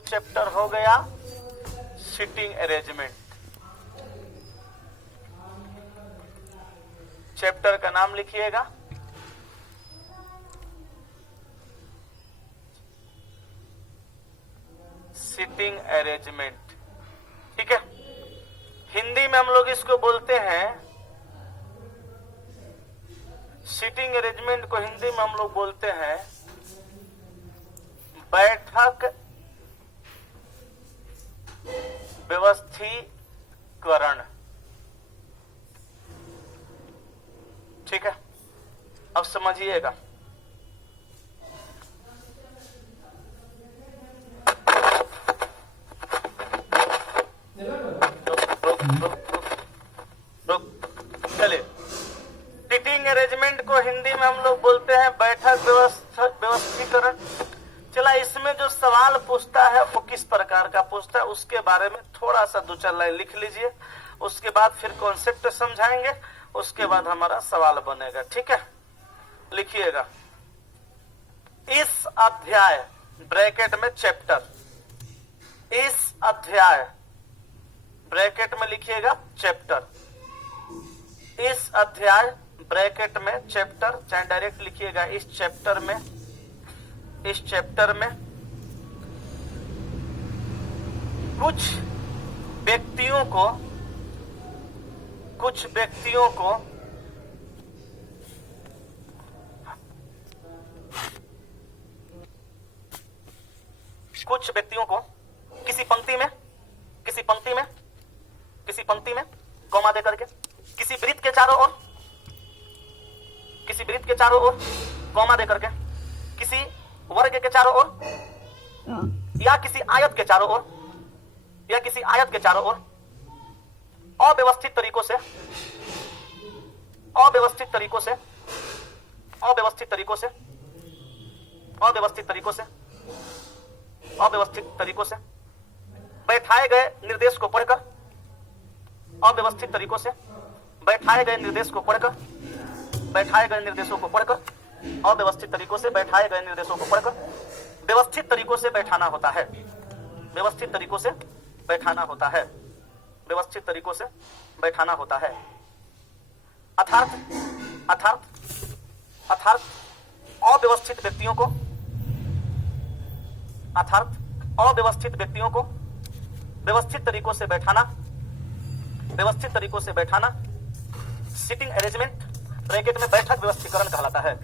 Chapter हो गया sitting arrangement. Chapter का नाम लिखिएगा सिटिंग अरेंजमेंट। ठीक है, हिंदी में हम लोग इसको बोलते हैं सिटिंग अरेंजमेंट को हिंदी में हम लोग बोलते हैं बैठक व्यवस्थीकरण। ठीक है, अब समझिएगा। चलिए, सिटिंग अरेंजमेंट को हिंदी में हम लोग बोलते हैं बैठक व्यवस्थीकरण। चला, इसमें जो सवाल पूछता है वो किस प्रकार का पूछता है उसके बारे में थोड़ा सा दो चार लाइन लिख लीजिए, उसके बाद फिर कॉन्सेप्ट समझाएंगे, उसके बाद हमारा सवाल बनेगा। ठीक है, लिखिएगा इस अध्याय ब्रैकेट में चैप्टर, इस अध्याय ब्रैकेट में लिखिएगा चैप्टर, इस अध्याय ब्रैकेट में चैप्टर, चाहे डायरेक्ट लिखिएगा इस चैप्टर में, इस चैप्टर में कुछ व्यक्तियों को कुछ व्यक्तियों को किसी पंक्ति में कॉमा दे करके किसी वृत्त के चारों ओर कॉमा दे करके किसी वर्ग के चारों ओर या किसी आयत के चारों ओर अव्यवस्थित तरीकों से बैठाए गए निर्देश को पढ़कर, अव्यवस्थित तरीकों से बैठाए गए निर्देशों को पढ़कर, अव्यवस्थित तरीकों से बैठाए गए निर्देशों को पढ़कर व्यवस्थित तरीकों से बैठाना होता है, व्यवस्थित तरीकों से बैठाना होता है, व्यवस्थित तरीकों से बैठाना होता है। अर्थात अव्यवस्थित व्यक्तियों को व्यवस्थित तरीकों से बैठाना सिटिंग अरेंजमेंट ब्रैकेट में बैठक व्यवस्थीकरण कहलाता है।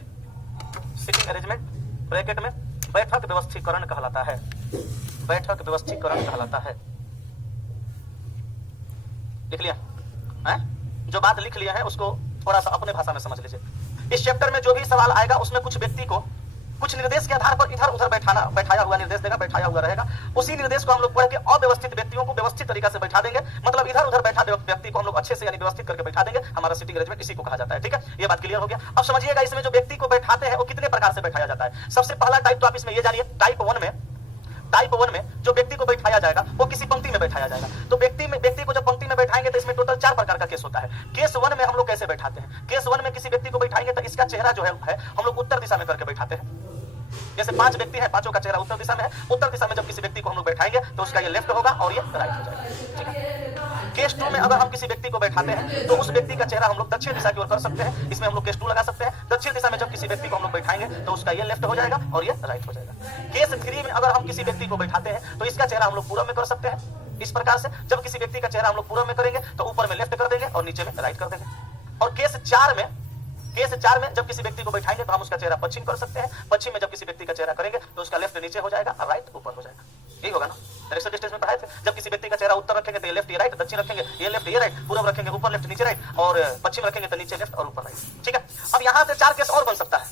सिटिंग अरेंजमेंट ब्रैकेट में बैठक व्यवस्थीकरण कहलाता है, बैठक व्यवस्थीकरण कहलाता है। लिख लिया है? जो बात लिख लिया है उसको थोड़ा सा अपने भाषा में समझ लीजिए। इस चैप्टर में जो भी सवाल आएगा उसमें कुछ व्यक्ति को कुछ निर्देश के आधार पर इधर उधर बैठाया हुआ निर्देश देगा, बैठाया हुआ रहेगा। उसी निर्देश को हम लोग पढ़ के अव्यवस्थित व्यक्तियों को व्यवस्थित तरीका से बैठा देंगे, मतलब इधर उधर बैठा व्यक्ति को हम लोग अच्छे से यानी व्यवस्थित करके बैठा देंगे। हमारा सिटिंग अरेंजमेंट इसी को कहा जाता है। ठीक है, ये बात क्लियर हो गया। अब समझिएगा इसमें जो व्यक्ति को बैठाते हैं वो कितने प्रकार से बैठाया जाता है। सबसे पहला टाइप तो आप इसमें ये जानिए, टाइप वन में जो व्यक्ति को बैठाया जाएगा वो किसी पंक्ति में बैठाया जाएगा। तो व्यक्ति को जब पंक्ति में बैठाएंगे तो इसमें टोटल 4 प्रकार का केस होता है। केस 1 में हम लोग कैसे बैठाते हैं? केस 1 में किसी व्यक्ति को बैठाएंगे तो इसका चेहरा जो है हम लोग उत्तर दिशा में करके बैठाते हैं। जैसे 5 व्यक्ति हैं, पांचों का चेहरा उत्तर दिशा में है। उत्तर दिशा में जब किसी व्यक्ति को हम लोग बैठाएंगे तो उसका ये लेफ्ट होगा और ये राइट हो जाएगा। ठीक है, केस 2 में अगर हम किसी व्यक्ति को बैठाते हैं तो उस व्यक्ति का चेहरा हम लोग दक्षिण दिशा की ओर कर सकते हैं। इसमें हम लोग केस 2 लगा सकते हैं। दक्षिण दिशा में जब किसी व्यक्ति को हम लोग बैठाएंगे तो उसका ये लेफ्ट हो जाएगा और ये राइट हो जाएगा। केस 3 में अगर हम किसी व्यक्ति को बैठाते हैं तो इसका चेहरा हम लोग पूरब में कर सकते हैं। इस प्रकार से जब किसी व्यक्ति का चेहरा हम लोग पूरब में करेंगे तो ऊपर में लेफ्ट कर देंगे और नीचे में राइट कर देंगे। और केस 4 में जब किसी व्यक्ति को बैठाएंगे तो हम उसका चेहरा पश्चिम कर सकते हैं। पश्चिम में जब किसी व्यक्ति का चेहरा करेंगे तो उसका लेफ्ट नीचे हो जाएगा और राइट ऊपर हो जाएगा। यही होगा ना, डायरेक्शन डिस्टेंस में पढ़ाए थे। जब किसी व्यक्ति का चेहरा उत्तर रखेंगे तो ये लेफ्ट ये राइट, दक्षिण रखेंगे ये लेफ्ट ये राइट, पूर्व रखेंगे ऊपर लेफ्ट नीचे राइट, और पश्चिम रखेंगे तो नीचे लेफ्ट और ऊपर राइट। ठीक है, अब यहाँ से 4 केस और बन सकता है।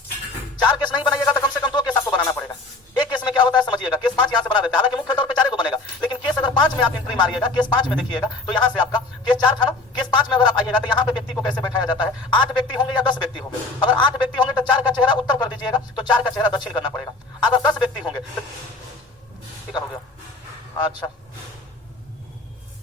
4 केस नहीं बनाइएगा तो कम से कम 2 केस आपको बनाना पड़ेगा। एक केस में क्या होता है समझिएगा, केस 5 यहाँ से बना देते हैं। हालांकि मुख्य तौर पे 4 को बनेगा, लेकिन केस अगर 5 में आप एंट्री मारिएगा, केस 5 में देखिएगा तो यहाँ से आपका केस 4 था ना, केस 5 में अगर आप आइएगा तो यहाँ पे व्यक्ति को कैसे बैठाया जाता है। 8 व्यक्ति होंगे या 10 व्यक्ति होंगे। अगर 8 व्यक्ति होंगे तो 4 का चेहरा उत्तर कर दीजिएगा, तो 4 का चेहरा दक्षिण करना पड़ेगा। अगर 10 व्यक्ति होंगे तो ठीक हो गया। अच्छा,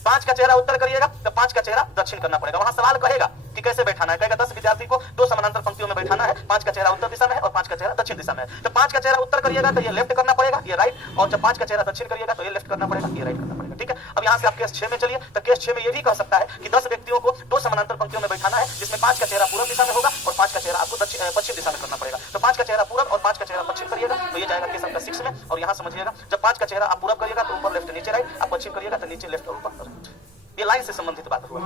5 का चेहरा उत्तर करिएगा तो 5 का चेहरा दक्षिण करना पड़ेगा। वहां सवाल कहेगा कि कैसे बैठाना है, कहेगा 10 विद्यार्थी को 2 समानांतर पंक्तियों में बैठाना है, 5 का चेहरा उत्तर दिशा में है और 5 का चेहरा दक्षिण दिशा में है। तो 5 का चेहरा उत्तर करिएगा तो ये लेफ्ट करना पड़ेगा, ये राइट, और जब 5 का चेहरा दक्षिण करिएगा तो ये लेफ्ट करना पड़ेगा, ये राइट करना पड़ेगा। ठीक है, अब यहाँ से आप केस 6 में चलिए। तो केस 6 में ये भी कह सकता है कि 10 व्यक्तियों को 2 समानांतर पंक्तियों में बैठाना है, जिसमें 5 का चेहरा पूर्व दिशा में होगा और 5 का चेहरा आपको पश्चिम दिशा में करना पड़ेगा। तो 5 का चेहरा पूर्व और 5 का चेहरा पश्चिम करिएगा तो ये जाएगा केस आपका 6 में। और यहाँ समझिएगा, जब 5 का चेहरा आप पूर्व करिएगा तो ऊपर लेफ्ट नीचे राइट, आप पश्चिम करिएगा तो नीचे लेफ्ट और ऊपर राइट। ये लाइन से संबंधित बात हुआ,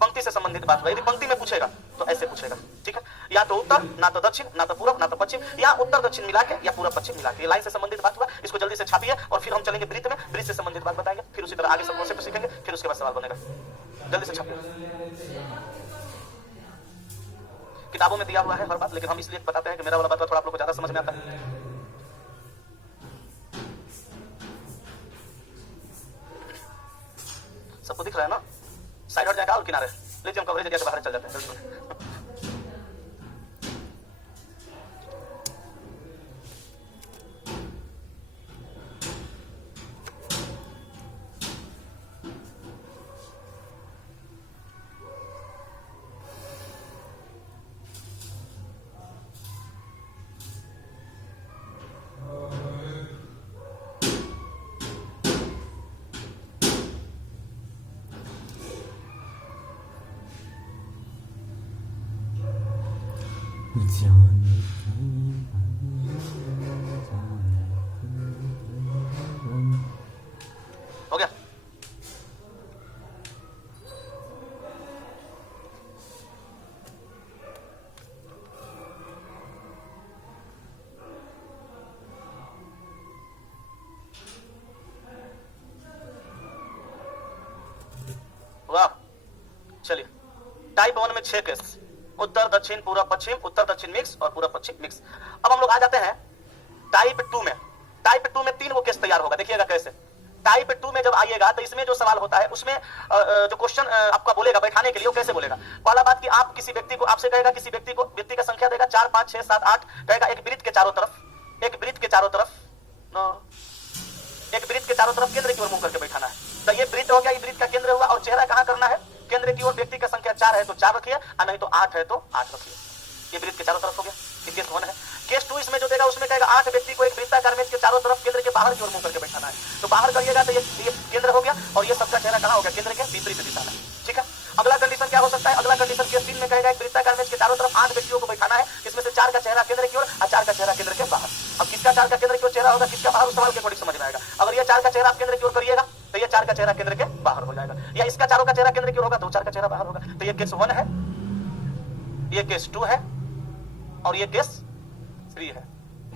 पंक्ति से संबंधित बात हुआ। यदि पंक्ति में पूछेगा तो ऐसे पूछेगा। ठीक है, या तो उत्तर, ना तो दक्षिण, ना तो पूर्व, ना तो पश्चिम, या उत्तर दक्षिण मिला के या पूर्व पश्चिम मिला के। ये लाइन से संबंधित बात हुआ, इसको जल्दी से छापिए और फिर हम चलेंगे वृत्त में, वृत्त से संबंधित बात बताएंगे, फिर उसी तरह आगे सब कॉन्सेप्ट सीखेंगे, फिर उसके बाद सवाल बनेगा। जल्दी से छापिए। किताबों में दिया हुआ है हर बात, लेकिन हम इसलिए बताते हैं कि मेरा वाला बात थोड़ा आप लोग को ज्यादा समझ में आता है। सबको दिख रहा है ना? साइड हट जाएगा और किनारे लीजिए, हम कवरेज एरिया से बाहर चल जाते हैं। हो गया? वाह, चलिए। टाइप 1 में 6 केस, उत्तर दक्षिण पूर्व पश्चिम, उत्तर दक्षिण मिक्स और पूर्व पश्चिम मिक्स। अब हम लोग आ जाते हैं टाइप 2 में। टाइप 2 में 3 वो केस तैयार होगा, देखिएगा कैसे। टाइप 2 में जब आइएगा तो इसमें जो सवाल होता है उसमें जो क्वेश्चन आपका बोलेगा बैठाने के लिए, वो कैसे बोलेगा। पहला बात कि आप किसी व्यक्ति को, आपसे कहेगा किसी व्यक्ति को, व्यक्ति का संख्या देगा 4 5 6 7 8, कहेगा एक वृत्त के चारों तरफ, एक वृत्त के चारों तरफ, एक वृत्त के चारों तरफ केंद्र की ओर मुंह करके बैठाना है। तो ये वृत्त हो गया, ये वृत्त का केंद्र हुआ, और चेहरा कहां करना है? केंद्र की ओर। व्यक्ति का संख्या 4 है तो 4 रखिए, और नहीं तो 8 है तो 8 रखिए। ये वृत्त के चारों तरफ हो गया, ये केस 1 है। केस 2 इसमें जो देगा उसमें कहेगा 8 व्यक्ति को एक वृत्ताकार मेज के चारों तरफ केंद्र के बाहर की ओर मुंह करके बैठाना है। तो बाहर करिएगा तो ये केंद्र हो गया, और ये सबका चेहरा कहां हो गया? केंद्र के विपरीत दिशा में। ठीक है, अगला कंडीशन क्या हो सकता है? अगला कंडीशन केस 3 में कहेगा एक वृत्ताकार मेज के चारों तरफ 8 व्यक्तियों को बैठाना है, इसमें से 4 का चेहरा केंद्र की ओर और 4 का चेहरा केंद्र के बाहर। अब किसका 4 का केंद्र की ओर चेहरा होगा, किसका बाहर, उस सवाल के अकॉर्डिंग समझ में आएगा। अगर ये 4 का चेहरा आप केंद्र की ओर करिएगा तो ये 4 का चेहरा केंद्र के बाहर हो जाएगा, या इसका चारों का चेहरा केंद्र की ओर होगा तो 4 का चेहरा बाहर होगा। तो ये केस 1 है, ये केस 2 है और ये केस 3 है।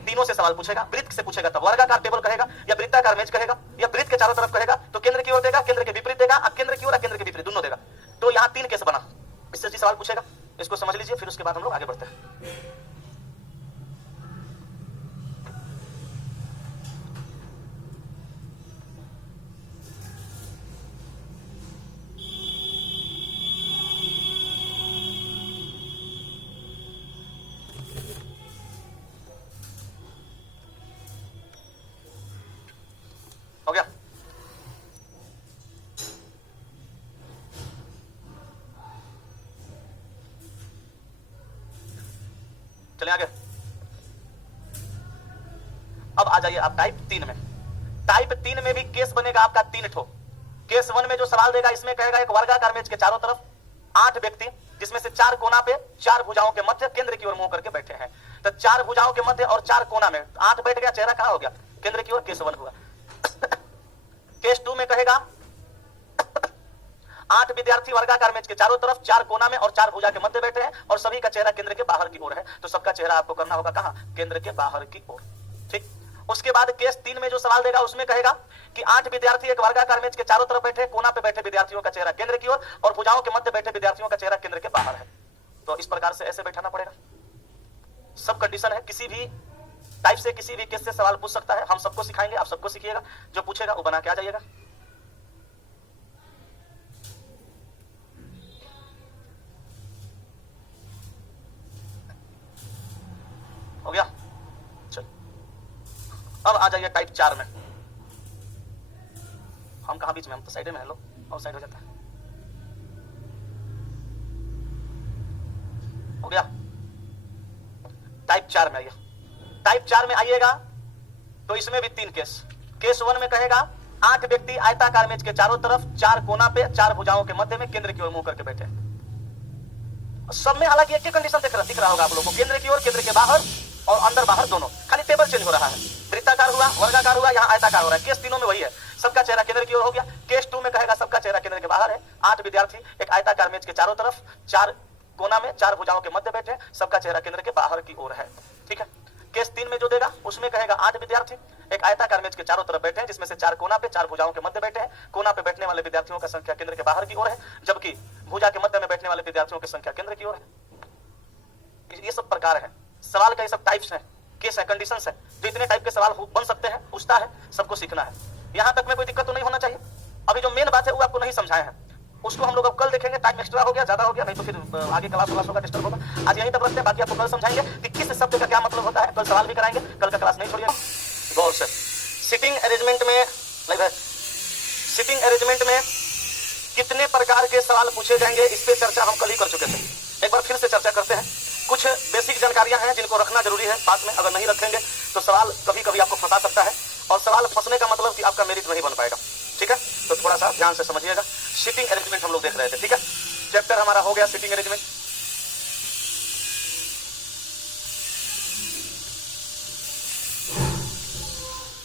तीनों से सवाल पूछेगा। वृत्त से पूछेगा तब वर्गाकार टेबल कहेगा या वृत्ताकार मेज कहेगा, या वृत्त के चारों तरफ कहेगा तो केंद्र की ओर देगा, केंद्र के विपरीत देगा, केंद्र की ओर केंद्र के विपरीत दोनों देगा। तो यहाँ 3 केस बना। इससे सवाल पूछेगा, इसको समझ लीजिए, फिर उसके बाद हम लोग आगे बढ़ते हैं। हो गया? चलिए आगे। अब आ जाइए आप टाइप 3 में। टाइप 3 में भी केस बनेगा आपका 3 ठो। केस 1 में जो सवाल देगा इसमें कहेगा एक वर्गाकार मेज के चारों तरफ 8 व्यक्ति, जिसमें से 4 कोना पे 4 भुजाओं के मध्य केंद्र की ओर मुंह करके बैठे हैं। तो 4 भुजाओं के मध्य और 4 कोना में 8 बैठ गया, चेहरा कहां हो गया? केंद्र की ओर। केस 1 हुआ। केस 2 में कहेगा 8 विद्यार्थी वर्गाकार मेज के चारों तरफ 4 कोना में और 4 भुजा के मध्य बैठे हैं, और सभी का चेहरा केंद्र के बाहर की ओर है। तो सबका चेहरा आपको करना होगा कहां? केंद्र के बाहर की ओर। ठीक। उसके बाद केस 3 में जो सवाल देगा उसमें कहेगा कि 8 विद्यार्थी एक वर्गाकार मेज के चारों तरफ बैठे, कोना पे बैठे विद्यार्थियों का चेहरा केंद्र की ओर और भुजाओं के मध्य बैठे विद्यार्थियों का चेहरा केंद्र के बाहर है। तो इस प्रकार से ऐसे बैठाना पड़ेगा। सब कंडीशन है, किसी भी टाइप से किसी भी केस से सवाल पूछ सकता है। हम सबको सिखाएंगे, आप सबको सीखिएगा, जो पूछेगा वो बना के आ जाइएगा। हो गया? चल अब आ जाइए टाइप 4 में। हम कहाँ बीच में, हम तो साइड में हैं, लो और साइड हो जाता है। हो गया। टाइप 4 में आइए। टाइप 4 में आइएगा तो इसमें भी 3 केस। केस 1 में कहेगा 8 व्यक्ति आयताकार मेज के चारों तरफ, 4 कोना पे, 4 भुजाओं के मध्य में केंद्र की ओर मुंह करके बैठे। सब में हालांकि एक ही कंडीशन दिख रहा होगा आप लोगों को, केंद्र की ओर, केंद्र के बाहर और अंदर बाहर दोनों, खाली टेबल चेंज हो रहा है। वृत्ताकार हुआ, वर्गाकार हुआ, यहाँ आयताकार हो रहा है। केस तीनों में वही है, सबका चेहरा केंद्र की ओर हो गया। केस 2 में कहेगा सबका चेहरा केंद्र के बाहर है, 8 विद्यार्थी एक आयताकार मेज के चारों तरफ, 4 कोना में, 4 भुजाओं के मध्य बैठे, सबका चेहरा केंद्र के बाहर की ओर है। ठीक है। केस 3 में जो देगा उसमें कहेगा 8 विद्यार्थी एक आयताकार मेज के चारों तरफ बैठे हैं, जिसमें से 4 कोना पे, 4 भुजाओं के मध्य बैठे हैं। कोना पे बैठने वाले विद्यार्थियों का संख्या केंद्र के बाहर की ओर है, जबकि भुजा के मध्य में बैठने वाले विद्यार्थियों की संख्या केंद्र की ओर है। ये सब प्रकार है सवाल का, ये सब टाइप्स हैं, केस है, कंडीशंस है। तो इतने टाइप के सवाल बन सकते हैं, पूछता है, सबको सीखना है। यहां तक में कोई दिक्कत तो नहीं होना चाहिए। अभी जो मेन बात है वो आपको नहीं समझाए हैं, उसको हम लोग अब कल देखेंगे। टाइम एक्स्ट्रा हो गया, ज्यादा हो गया, नहीं तो फिर आगे क्लास होगा, डिस्टर्ब होगा। आज यहीं तक रखते हैं, बाकी आपको कल समझाएंगे कि किस शब्द का क्या मतलब होता है। कल सवाल भी कराएंगे, कल का क्लास नहीं छोड़िएगा। गौर से सिटिंग अरेंजमेंट में, सिटिंग अरेंजमेंट में कितने प्रकार के सवाल पूछे जाएंगे, इस पे चर्चा हम कल ही कर चुके थे। एक बार फिर से चर्चा करते हैं। कुछ बेसिक जानकारियां हैं जिनको रखना जरूरी है पास में, अगर नहीं रखेंगे तो सवाल कभी कभी आपको फंसा सकता है, और सवाल फंसने का मतलब कि आपका मेरिट नहीं बन पाएगा। ठीक है, तो थोड़ा सा ध्यान से समझिएगा। सिटिंग अरेंजमेंट हम लोग देख रहे थे। ठीक है, चैप्टर हमारा हो गया sitting arrangement.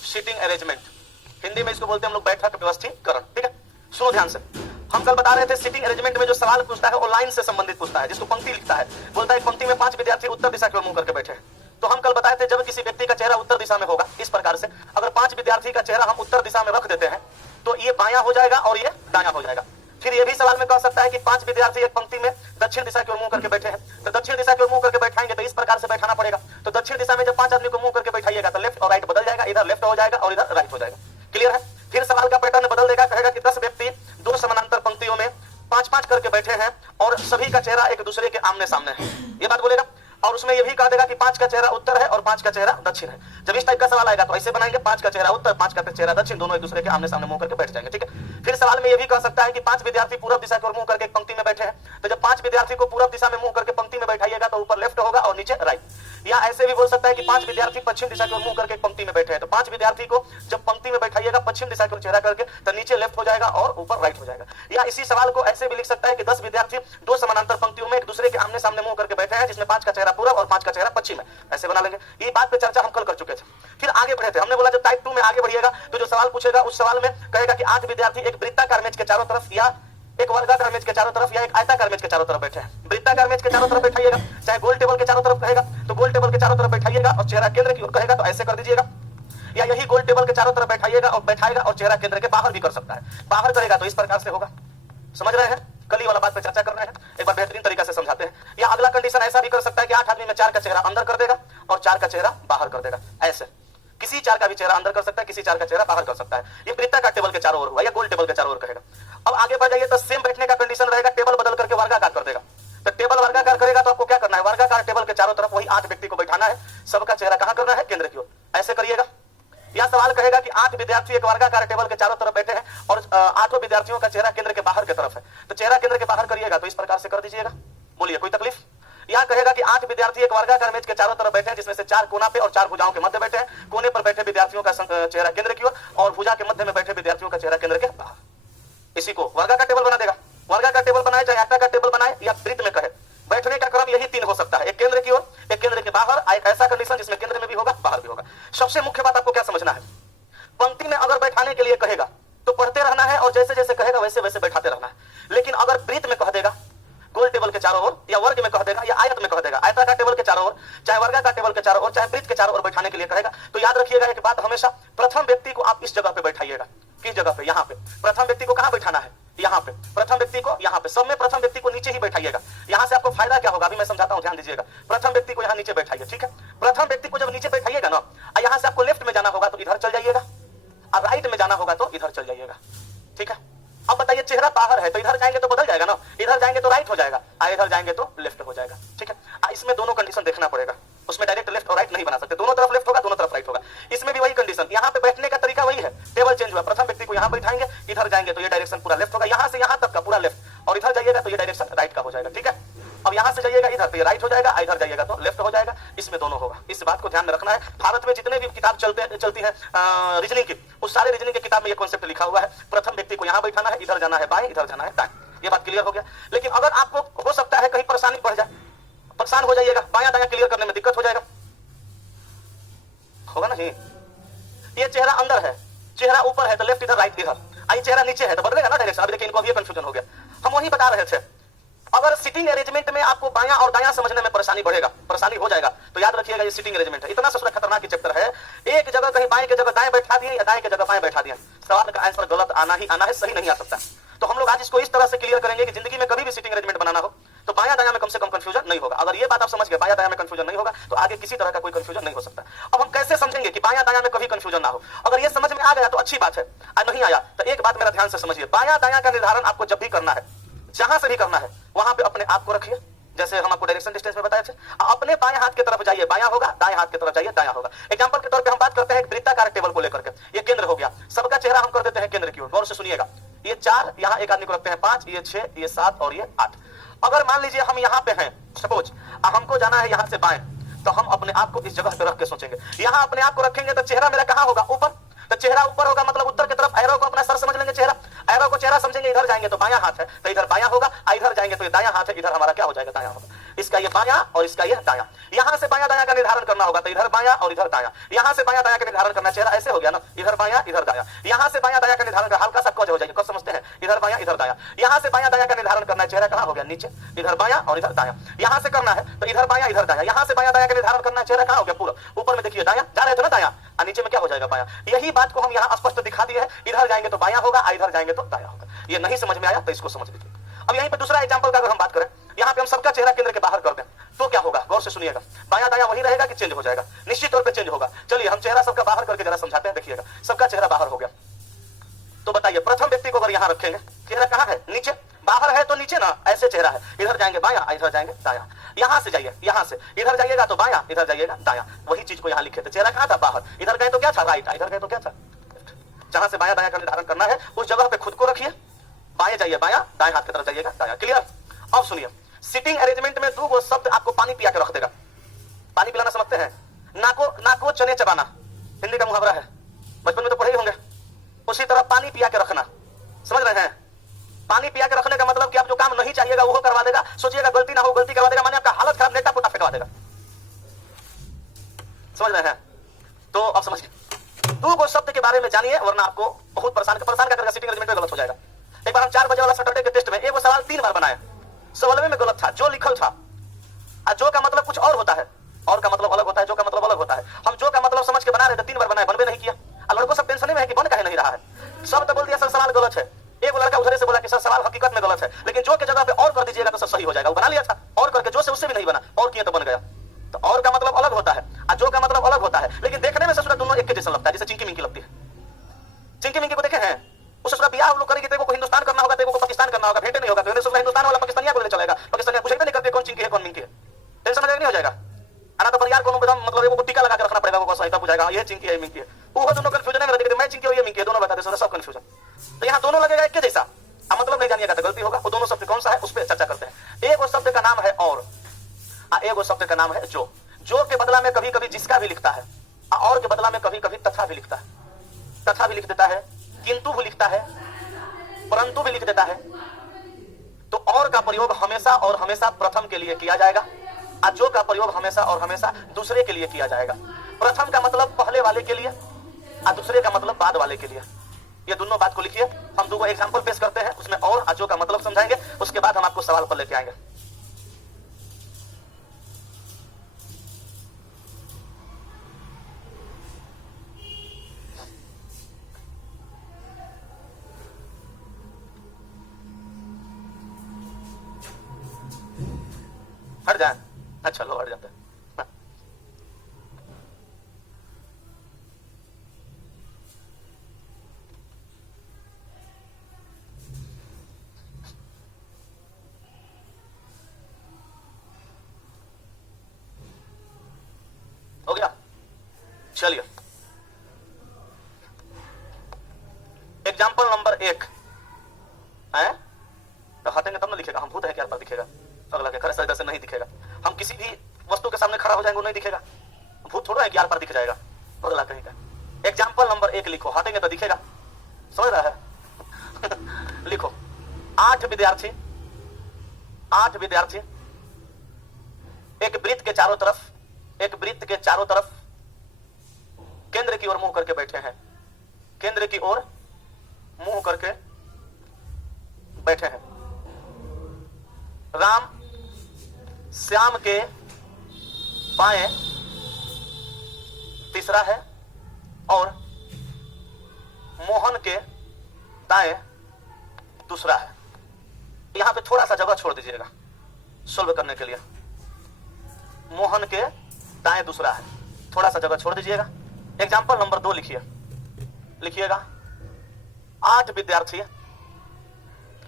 Sitting arrangement Hindi में इसको बोलते हैं हम लोग बैठक व्यवस्थीकरण। ठीक है, सुनो ध्यान से। हम कल बता रहे थे सिटिंग अरेंजमेंट में जो सवाल पूछता है वो लाइन से संबंधित पूछता है, जिसको पंक्ति लिखता है। बोलता है पंक्ति में 5 विद्यार्थी उत्तर दिशा की ओर मुंह करके बैठे हैं। तो हम कल बताए थे जब किसी व्यक्ति का चेहरा उत्तर दिशा में होगा, इस प्रकार से अगर 5 विद्यार्थी का चेहरा हम उत्तर दिशा में रख देते हैं तो ये बायां हो जाएगा और ये दायां हो जाएगा। फिर ये भी सवाल में कह सकता है कि 5 विद्यार्थी एक पंक्ति में दक्षिण दिशा की ओर मुंह करके बैठे हैं, तो दक्षिण दिशा की ओर मुंह करके बैठाएंगे तो इस प्रकार से बैठाना पड़ेगा। तो दक्षिण दिशा में जब 5 आदमी को मुंह करके बैठाइएगा तो लेफ्ट और राइट बदल जाएगा, इधर लेफ्ट हो जाएगा और इधर राइट हो जाएगा। क्लियर है। फिर सवाल का पैटर्न बदल देगा, कहेगा कि 10 व्यक्ति 2 समानांतर पंक्तियों में 5-5 करके बैठे हैं और सभी का चेहरा एक दूसरे के आमने सामने है, ये बात बोलेगा। और उसमें यह भी कह देगा कि 5 का चेहरा उत्तर है और 5 का चेहरा दक्षिण है। जब इस टाइप का सवाल आएगा तो ऐसे बनाएंगे, 5 का चेहरा उत्तर, 5 का चेहरा दक्षिण, दोनों एक दूसरे के आमने सामने मुंह करके बैठ जाएंगे। ठीक है। फिर सवाल में यह भी कह सकता है कि 5 विद्यार्थी पूर्व दिशा की ओर मुंह करके एक पंक्ति में बैठे हैं, तो जब 5 विद्यार्थी को पूर्व दिशा में मुंह करके पंक्ति में बैठाइएगा तो ऊपर लेफ्ट होगा और नीचे राइट। या ऐसे भी बोल सकता है कि 5 विद्यार्थी पश्चिम दिशा की ओर मुंह करके एक पंक्ति में बैठे हैं, तो 5 विद्यार्थी को जब पंक्ति में बैठाइएगा पश्चिम दिशा की ओर चेहरा करके तो नीचे लेफ्ट हो जाएगा और ऊपर राइट हो जाएगा। या इसी सवाल को ऐसे भी लिख सकता है कि 10 विद्यार्थी 2 समानांतर पंक्तियों में एक दूसरे के आमने सामने मुंह करके बैठे हैं, जिसमें 5 का चेहरा पूर्व और 5 का चेहरा पश्चिम है, ऐसे बना लेंगे। ये बात पे चर्चा हम कल कर चुके थे। फिर आगे बढ़े थे, हमने बोला जब टाइप 2 में आगे बढ़िएगा तो जो सवाल पूछेगा उस सवाल में कहेगा कि 8 विद्यार्थी एक वृत्ताकार मेज के चारों तरफ या एक वर्गाकार मेज के चारों तरफ या एक आयताकार मेज के चारों तरफ बैठे हैं। वृत्ताकार मेज के चारों तरफ बैठाइएगा, चाहे गोल टेबल के चारों तरफ कहेगा तो गोल टेबल के चारों तरफ बैठाइएगा और चेहरा केंद्र की ओर कहेगा तो ऐसे कर दीजिएगा। या यही गोल टेबल के चारों तरफ बैठाइएगा और बैठाएगा और चेहरा केंद्र के बाहर भी कर सकता है। बाहर करेगा तो इस प्रकार से होगा। समझ रहे हैं, कल ही वाला बात पे चर्चा कर रहे हैं, एक बार बेहतरीन तरीका से समझाते हैं। या अगला कंडीशन ऐसा भी कर सकता है कि 8 आदमी में 4 का चेहरा अंदर कर देगा और 4 का चेहरा बाहर कर देगा। ऐसे किसी 4 का भी चेहरा अंदर कर सकता है, किसी 4 का चेहरा बाहर कर सकता है। ये वृत्ताकार टेबल के चारों ओर हुआ या गोल टेबल के चारों ओर कहेगा। अब आगे बढ़ जाइए तो सेम बैठने का कंडीशन रहेगा, टेबल बदल करके वर्गाकार कर देगा। तो टेबल वर्गाकार करेगा तो आपको क्या करना है, वर्गाकार टेबल के चारों तरफ वही 8 व्यक्ति को बैठाना है, सबका चेहरा कहां करना है, केंद्र की ओर, ऐसे करिएगा। या सवाल कहेगा कि 8 विद्यार्थी एक वर्गाकार टेबल के चारों तरफ बैठे हैं और 8 विद्यार्थियों का चेहरा केंद्र के बाहर की तरफ है, तो चेहरा केंद्र के बाहर करिएगा तो इस प्रकार से कर दीजिएगा। बोलिए कोई तकलीफ। या कहेगा कि 8 विद्यार्थी एक वर्गाकार मेज के चारों तरफ बैठे हैं, जिसमें से 4 कोना पे और 4 भुजाओं के मध्य बैठे हैं। कोने पर बैठे विद्यार्थियों का चेहरा केंद्र की ओर और भुजा के मध्य में बैठे विद्यार्थियों का चेहरा केंद्र के बाहर। इसी को वर्गाकार टेबल बना देगा। वर्गाकार टेबल बनाए चाहे आयताकार टेबल बनाए या वृत्त में कहे, बैठने का क्रम यही 3 हो सकता है, एक केंद्र की ओर, एक केंद्र के बाहर, एक ऐसा कंडीशन जिसमें केंद्र में भी होगा बाहर भी होगा। सबसे मुख्य बात आपको क्या समझना है, पंक्ति में अगर बैठाने के लिए कहेगा तो पढ़ते रहना है और जैसे जैसे कहेगा वैसे वैसे बैठाते रहना है। लेकिन अगर वृत्त में कह देगा, गोल टेबल के चारों ओर या वर्ग में कह देगा या आयत में कह देगा, आयताकार टेबल के चारों ओर, चाहे वर्गाकार टेबल के चारों ओर, चाहे वृत्त के चारों ओर बैठाने के लिए कहेगा, तो याद रखिएगा एक बात, हमेशा प्रथम व्यक्ति को आप इस जगह पे बैठाइएगा। किस जगह पे, यहाँ पे। प्रथम व्यक्ति को कहां बैठाना है, यहाँ पे। प्रथम व्यक्ति को यहाँ पे, सब में प्रथम व्यक्ति को नीचे ही बैठाइएगा। यहाँ से आपको फायदा क्या होगा अभी मैं समझाता हूँ, ध्यान दीजिएगा। प्रथम व्यक्ति को यहाँ नीचे बैठाइए, ठीक है। प्रथम व्यक्ति को जब नीचे बैठाइएगा ना, यहाँ से आपको लेफ्ट में जाना होगा तो इधर चल जाइएगा और राइट में जाना होगा तो इधर चल जाइएगा, ठीक है। अब बताइए चेहरा बाहर है तो इधर जाएंगे तो बदल जाएगा ना, इधर जाएंगे तो राइट हो जाएगा, इधर जाएंगे तो लेफ्ट हो जाएगा, ठीक है। इसमें दोनों कंडीशन देखना पड़ेगा, उसमें डायरेक्ट लेफ्ट और राइट नहीं बना सकते, दोनों तरफ लेफ्ट होगा दोनों तरफ राइट होगा। इसमें भी वही कंडीशन, यहाँ पे बैठने का तरीका वही है, टेबल चेंज हुआ, प्रथम व्यक्ति को यहाँ बैठाएंगे, इधर डायरेक्शन पूरा लेफ्ट होगा, यहां से यहां तक का पूरा लेफ्ट, और इधर जाइएगा तो ये डायरेक्शन राइट का हो जाएगा, ठीक है। अब यहां से जाइएगा इधर तो ये राइट हो जाएगा, इधर जाइएगा तो लेफ्ट हो जाएगा, इसमें दोनों होगा। इस बात को ध्यान में रखना है। भारत में जितने भी किताब चलती है रीजनिंग की, उस सारे रीजनिंग की किताब में ये कॉन्सेप्ट लिखा हुआ है, प्रथम व्यक्ति को यहां बैठाना है, इधर जाना है बाएं, इधर जाना है दाएं। ये बात क्लियर हो गया। लेकिन अगर आपको हो सकता है कहीं परेशानी बढ़ जाए, परेशान हो जाइएगा, बायां दायां क्लियर करने में दिक्कत हो जाएगा, होगा नहीं। ये चेहरा अंदर है, चेहरा ऊपर है तो लेफ्ट इधर राइट इधर, आई चेहरा नीचे है तो बदलेगा ना डायरेक्शन। अभी देखिए इनको अभी कंफ्यूजन हो गया। हम वही बता रहे थे, अगर सिटिंग अरेंजमेंट में आपको बायां और दायां समझने में परेशानी हो जाएगा तो याद रखिएगा ये सिटिंग अरेंजमेंट है। इतना ससुरा खतरनाक चैप्टर है, एक जगह कहीं बाएं की जगह दाएं बैठा दिए या दाएं की जगह बाएं बैठा दिए, सवाल का आंसर गलत आना ही आना है, सही नहीं आ सकता। तो हम लोग आज इसको इस तरह से क्लियर करेंगे कि जिंदगी में कभी भी सिटिंग अरेंजमेंट बनाना हो तो बायां दायां में कम से कम कंफ्यूजन नहीं होगा। अगर ये बात आप समझ गए बायां दायां में कंफ्यूजन नहीं होगा तो आगे किसी तरह का कोई कंफ्यूजन नहीं हो सकता। अब हम कैसे समझेंगे कि बायां दायां में कभी कंफ्यूजन ना हो? अगर ये समझ में आ गया तो अच्छी बात है, और नहीं आया तो एक बात मेरा ध्यान से समझिए, बायां दायां का निर्धारण आपको जब भी करना है, जहां से भी करना है, वहां पे अपने आप को रखिए, जैसे हम आपको डायरेक्शन डिस्टेंस में बताए थे, अपने बाएं हाथ की तरफ जाइए बायां होगा, दाएं हाथ की तरफ जाइए दायां होगा। एग्जांपल के तौर पे हम बात करते हैं एक वृत्ताकार टेबल को लेकर के, ये केंद्र हो गया, सबका चेहरा हम कर देते हैं केंद्र की ओर। गौर से सुनिएगा, ये 4, यहाँ एक आदमी को रखते हैं 5, ये 6, ये 7 और ये 8। अगर मान लीजिए हम यहाँ पे हैं, सपोज हमको जाना है यहाँ से बाएं, तो हम अपने आप को इस जगह पे रख के सोचेंगे, यहाँ अपने आप को रखेंगे तो चेहरा मेरा कहाँ होगा? ऊपर। तो चेहरा ऊपर होगा मतलब उत्तर की तरफ, एरो को अपना सर समझ लेंगे, चेहरा एरो को चेहरा समझेंगे, इधर जाएंगे तो बायां हाथ है तो इधर बायां होगा, इधर जाएंगे तो ये दायां हाथ है, इधर हमारा क्या हो जाएगा? दायां होगा। इसका ये बायां और इसका ये दायां। यहां से बायां दायां का निर्धारण करना होगा तो इधर बायां और इधर दायां, यहां से बायां दायां का निर्धारण करना, चेहरा ऐसे हो गया ना, इधर बायां इधर दायां। यहां से बायां दायां का निर्धारण का हल्का सा कज हो जाएगा, कज समझते हैं, इधर बायां इधर दायां। यहां से बायां दायां का निर्धारण करना है, चेहरा कहां हो गया? नीचे, इधर बायां और इधर दायां। यहां से करना है तो इधर बायां इधर दायां। यहां से बायां दायां का निर्धारण करना है, चेहरा कहां हो गया? पूरा ऊपर में देखिए दायां जा रहे थे ना दायां, और नीचे में क्या हो जाएगा? बायां। यही बात को हम यहाँ स्पष्ट दिखा दिए है, इधर जाएंगे तो बायां होगा, इधर जाएंगे तो दायां होगा। ये नहीं समझ में आया तो इसको समझ लीजिए। अब यहीं पे दूसरा एग्जांपल का अगर हम बात करें, यहाँ पे हम सबका चेहरा केंद्र के बाहर कर दें तो क्या होगा? गौर से सुनिएगा, बायां दायां वही रहेगा कि चेंज हो जाएगा? निश्चित तौर पे चेंज होगा। चलिए हम चेहरा सबका बाहर करके जरा समझाते हैं, देखिएगा सबका चेहरा बाहर हो गया तो बताइए प्रथम व्यक्ति को अगर यहाँ रखेंगे, चेहरा कहाँ है? नीचे। बाहर है तो नीचे ना, ऐसे चेहरा है, इधर जाएंगे बायां, इधर जाएंगे दायां। यहां से जाइए, यहां से इधर जाइएगा तो बायां, इधर जाइएगा दायां। वही चीज को यहाँ लिखे थे, चेहरा कहाँ था? बाहर। इधर गए तो क्या था? राइट। इधर गए तो क्या था? जहां से बायां दायां का निर्धारण करना है उस जगह पे खुद को रखिए, बाएं जाइए बायां, दाएं हाथ की तरफ जाइएगा दायां। क्लियर? अब सुनिए, सिटिंग अरेंजमेंट में दो शब्द आपको पानी पिया के रख देगा। पानी पिलाना समझते हैं? नाको चने चबाना, हिंदी का मुहावरा है, बचपन में तो पढ़े ही होंगे। उसी तरह पानी पिया के रखना, समझ रहे हैं? पानी पिया के रखने का मतलब कि आप जो काम नहीं चाहिएगा वो करवा देगा। सोचिएगा गलती ना हो, गलती करवा देगा, माने आपका हालत खराब, नेटा पोटा फेंकवा देगा। समझ रहे हैं? तो अब समझिए, दो शब्द के बारे में जानिए वरना आपको बहुत परेशान का करेगा, सिटिंग अरेंजमेंट में गलत हो जाएगा। एक बार हम 4 बजे वाला सैटरडे के टेस्ट में एक सवाल 3 बार बनाए, सवाल में गलत था, जो लिखल था। जो का मतलब कुछ और होता है, और का मतलब अलग होता है, जो का मतलब अलग होता है। हम जो का मतलब समझ के बना रहे थे, 3 बार बनाए, बनबे नहीं किया। लड़कों सब टेंशन में है कि बन काहे नहीं रहा है। सब तो बोल दिया सर सवाल गलत है। एक लड़का उधर से बोला कि सर सवाल हकीकत में गलत है, लेकिन जो के जगह पे और कर दीजिएगा तो सब सही हो जाएगा। वो बना लिया था, और करके जो से उससे भी नहीं बना, और किया तो बन गया। तो और का मतलब अलग होता है और जो का मतलब अलग होता है, लेकिन देखने में ससुरा दोनों एक के जैसा लगता है, जैसे चिंकी मिंकी लगती है। चिंकी मिंकी को देखे हैं? उस ससुरा बियाह हम लोग करेंगे, तेरे को हिंदुस्तान करना होगा, तेरे को पाकिस्तान करना होगा, भेंटे नहीं होगा। तो ससुरा हिंदुस्तान वाला पाकिस्तानिया को ले चलेगा, पाकिस्तानिया पूछेगा नहीं करते कौन चिंकी है कौन मिंकी है। टेंशन हो जाएगा नहीं हो जाएगा? आना तो परिवार को एकदम मतलब एगो टीका लगा के रखना पड़ेगा, वो सही तब बुझाएगा ये चिंकी है मिंकी है। वो दोनों कंफ्यूजन में रहते, मैं चिंकी और ये मिंकी है, दोनों बता दे, सब कंफ्यूजन। तो यहाँ दोनों लगेगा एक के जैसा, मतलब नहीं जानिएगा तो गलती होगा। वो दोनों शब्द कौन सा है उस पर चर्चा करते हैं। एक शब्द का नाम है और शब्द का नाम है जो के बदला में कभी कभी जिसका भी लिखता है, और के बदला में कभी कभी तथा भी लिखता है। तथा भी लिख देता है, किंतु भी लिखता है, परंतु भी लिख देता है। तो और का प्रयोग हमेशा और हमेशा प्रथम के लिए किया जाएगा, और जो का प्रयोग हमेशा और हमेशा दूसरे के लिए किया जाएगा। प्रथम का मतलब पहले वाले के लिए और दूसरे का मतलब बाद वाले के लिए। ये दोनों बात को लिखिए। हम दो एग्जांपल पेश करते हैं, उसमें और जो का मतलब समझाएंगे, उसके बाद हम आपको सवाल पर लेके आएंगे। हट जाए, अच्छा लो हट जाते हैं। हो गया? चलिए एग्जाम्पल नंबर 1, है, तो हटेंगे तब ना लिखेगा हम भूत है क्या पर दिखेगा, अगला के घर से इधर से नहीं दिखेगा। हम किसी भी वस्तु के सामने खड़ा हो जाएंगे वो नहीं दिखेगा, भूत थोड़ा है कि यार पर दिख जाएगा, अगला कहेगा। एग्जाम्पल नंबर 1 लिखो, हटेंगे तो दिखेगा, समझ रहा है? लिखो 8 विद्यार्थी एक वृत्त के चारों तरफ केंद्र की ओर मुंह करके बैठे हैं, केंद्र की ओर मुंह करके बैठे हैं। राम श्याम के बाएं तीसरा है और मोहन के दाएं दूसरा है। यहां पे थोड़ा सा जगह छोड़ दीजिएगा सोल्व करने के लिए। मोहन के दाएं दूसरा है, थोड़ा सा जगह छोड़ दीजिएगा। एग्जाम्पल नंबर 2 लिखिएगा 8 विद्यार्थी